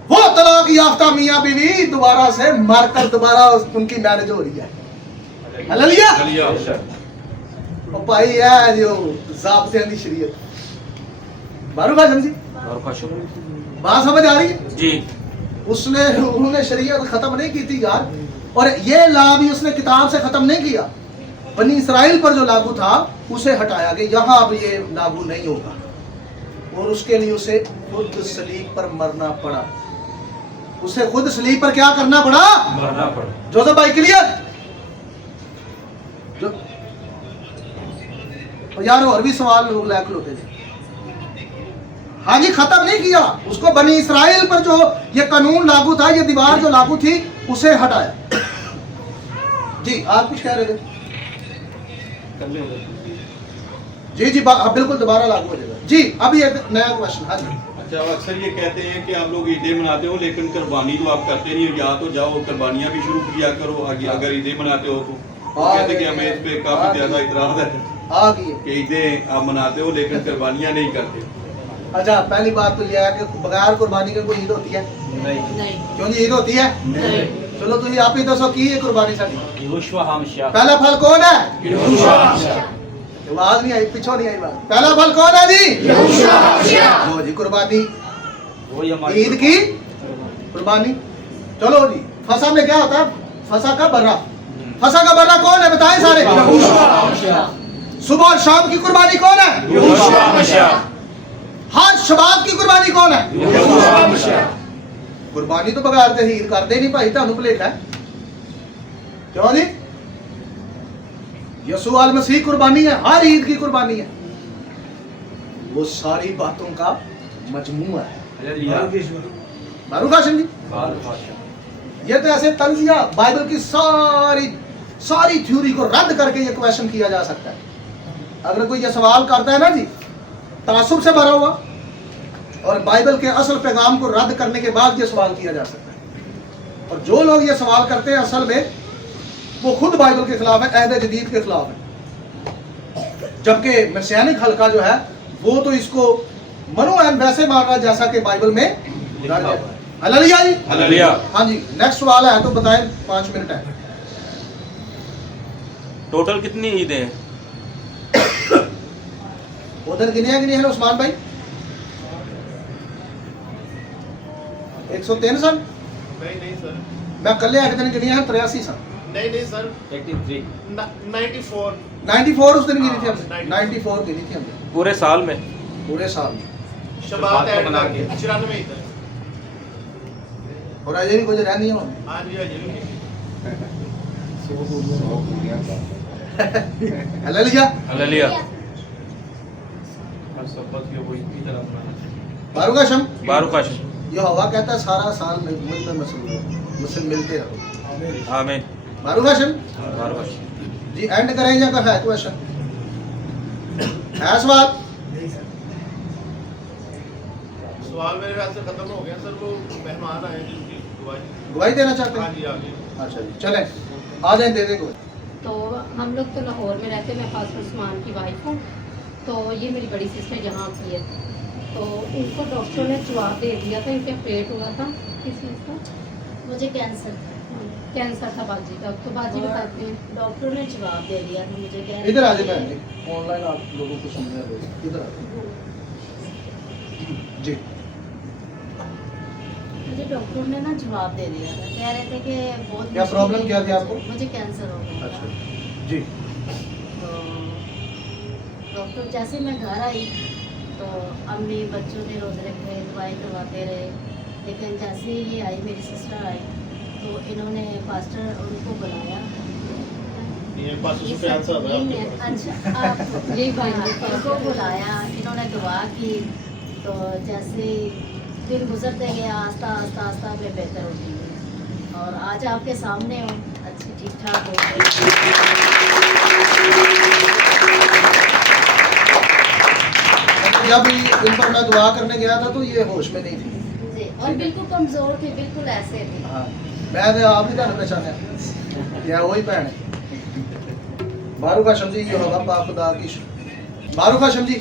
वो तलाक याफ्ता मियां बीवी दोबारा से मारकर दोबारा उनकी मैरिज हो रही है। हालेलुया। भाई है जो ज़ाब्ते दी शरीयत, मारूफ हाशिम जी, और खुश हो। बात समझ आ रही है? जी उन्होंने शरीयत खत्म नहीं की थी यार, और ये ला भी उसने किताब से खत्म नहीं किया। बनी इसराइल पर जो लागू था उसे हटाया कि यहाँ अब ये लागू नहीं होगा, और उसके लिए उसे खुद सलीब पर मरना पड़ा। उसे खुद सलीब पर क्या करना पड़ा? मरना पड़ा। जोसेफ भाई क्लियर? जो यार और भी सवाल लोग लायक होते थे। हाँ जी, खत्म नहीं किया उसको। बनी इसराइल पर जो ये कानून लागू था, ये दीवार जो लागू थी, उसे हटाया। जी आप कुछ कह रहे थे? जी जी बिल्कुल दोबारा लागू हो जाएगा। जी अभी एक नया क्वेश्चन। हाँ जी। अच्छा, अब अक्सर ये कहते हैं कि आप लोग ईदें मनाते हो लेकिन कुर्बानी तो आप करते नहीं हो, या तो जाओ कुर्बानियाँ भी शुरू किया करो आगे, अगर ईदें मनाते हो तो। कहते हैं कि हमें इस पे काफी ज्यादा इतराज है आ गई है। कि ईदें आप मनाते हो लेकिन कुर्बानियाँ नहीं करते। अच्छा, पहली बात तो यह है कि बगैर कुर्बानी के कोई ईद होती है? नहीं क्यों जी, ईद होती है? नहीं। चलो तुम आप ही दसो की है कुर्बानी साडी? यहोशुआ हामशा। पहला फल कौन है? यहोशुआ। आवाज नहीं आई, पीछे नहीं आई बात। पहला फल कौन है जी? वो जी कुर्बानी, वही हमारी ईद की कुर्बानी। चलो जी, फसा में क्या होता है? फसा का बर्रा। फसा का बर्रा कौन है बताएं सारे? सुबह और शाम की कुर्बानी कौन है? यहोशुआ हामशा। हर शबाब की कुर्बानी कौन है? यहोशुआ हामशा। कुर्बानी तो बगैर ते ईद करते नहीं भाई, तुहानू भुलेखा है। क्यों जी? यसू अल मसीह कुर्बानी है, हर ईद की कुर्बानी है। वो सारी बातों का मजमूआ है। मारूफ हाशिम जी, ये तो ऐसे तंजिया बाइबल की सारी थ्योरी को रद्द करके ये क्वेश्चन किया जा सकता है। अगर कोई ये सवाल करता है ना जी तासुब से भरा हुआ, और बाइबल के असल पैगाम को रद्द करने के बाद ये सवाल किया जा सकता है। और जो लोग ये सवाल करते हैं असल में वो खुद बाइबल के खिलाफ है, अहद जदीद के खिलाफ है। जबकि मसीहानिक हल्का जो है वो तो इसको मनो एन वैसे मान रहा है जैसा कि बाइबल में दर्ज है। हालेलुया जी, हालेलुया। हाँ जी। नेक्स्ट सवाल है तो बताएं, 5 मिनट है। टोटल कितनी ईदें हैं? उधर गिनिया गिनी है उस्मान भाई? 103 सन। नहीं सर, मैं कल एक दिन गिनिया है 83 सन। नहीं सर, 83 94 94 उस दिन गिनी थी हमने, 94 गिनी थी हमने पूरे साल में। पूरे साल में। शबात ऐड बना करके के। 94 इधर। और अजय भी कुछ रहनी है हाँ जी हालेलुया। हालेलुया। बारूक हाशिम, बारूक हाशिम। ये हवा कहता है सारा साल मुझ में मसरूफ रहो, मुझसे मिलते रहो। आमीन। बारूक हाशिम बारूक हाशिम। जी एंड करें या है क्वेश्चन? है सवाल? सवाल मेरे ख्याल से खत्म हो गया सर। वो मेहमान आए जिनकी गवाही देना चाहते हाँ हैं? जी आगे। अच्छा जी, चलें आ जाए, दे दें गवाही। तो हम लोग तो लाहौर में रहते हैं, मैं पास्टर उस्मान की वाइफ हूँ। तो ये मेरी बड़ी सिस्टर यहाँ की है। तो उनको डॉक्टर ने जवाब दे दिया था, इनका पेट हुआ था किस चीज़ का? मुझे कैंसर था। कैंसर था बाजी का। तो बाजी और बताते हैं। डॉक्टर ने जवाब दे दिया था मुझे कैंसर। इधर आ जाए बहन जी, ऑनलाइन आप लोगों को समझा दो। इधर आ जाए जी। मुझे डॉक्टर ने ना जवाब दे दिया था, कह रहे थे कि बहुत क्या प्रॉब्लम क्या थी आपको? मुझे कैंसर हो गया था। अच्छा जी। तो डॉक्टर जैसे मैं घर आई तो अम्मी बच्चों ने रोज रखे, दवाई करवाते रहे। लेकिन जैसे ये आई, मेरी सिस्टर आई, तो इन्होंने पास्टर उनको बुलाया। ये पास उसके आंसर है नहीं, आपके पास। अच्छा आप यही बात हाँ, है। इनको बुलाया, इन्होंने दुआ की। तो जैसे दिन गुजरते गए आस्ता आस्ता आस्ता मैं बेहतर होती गई, और आज आपके सामने हूँ, अच्छी ठीक ठाक हो गई। जब इन पर मैं दुआ करने गया था तो ये होश में नहीं थी। जी, और बिल्कुल कमज़ोर थे, बिल्कुल ऐसे थे। हाँ, मैं तो आप नहीं जाना पहचाने, या वही भैन है। बारूक हाशिम जी, ये होगा पाक खुदा की। बारूक हाशिम जी,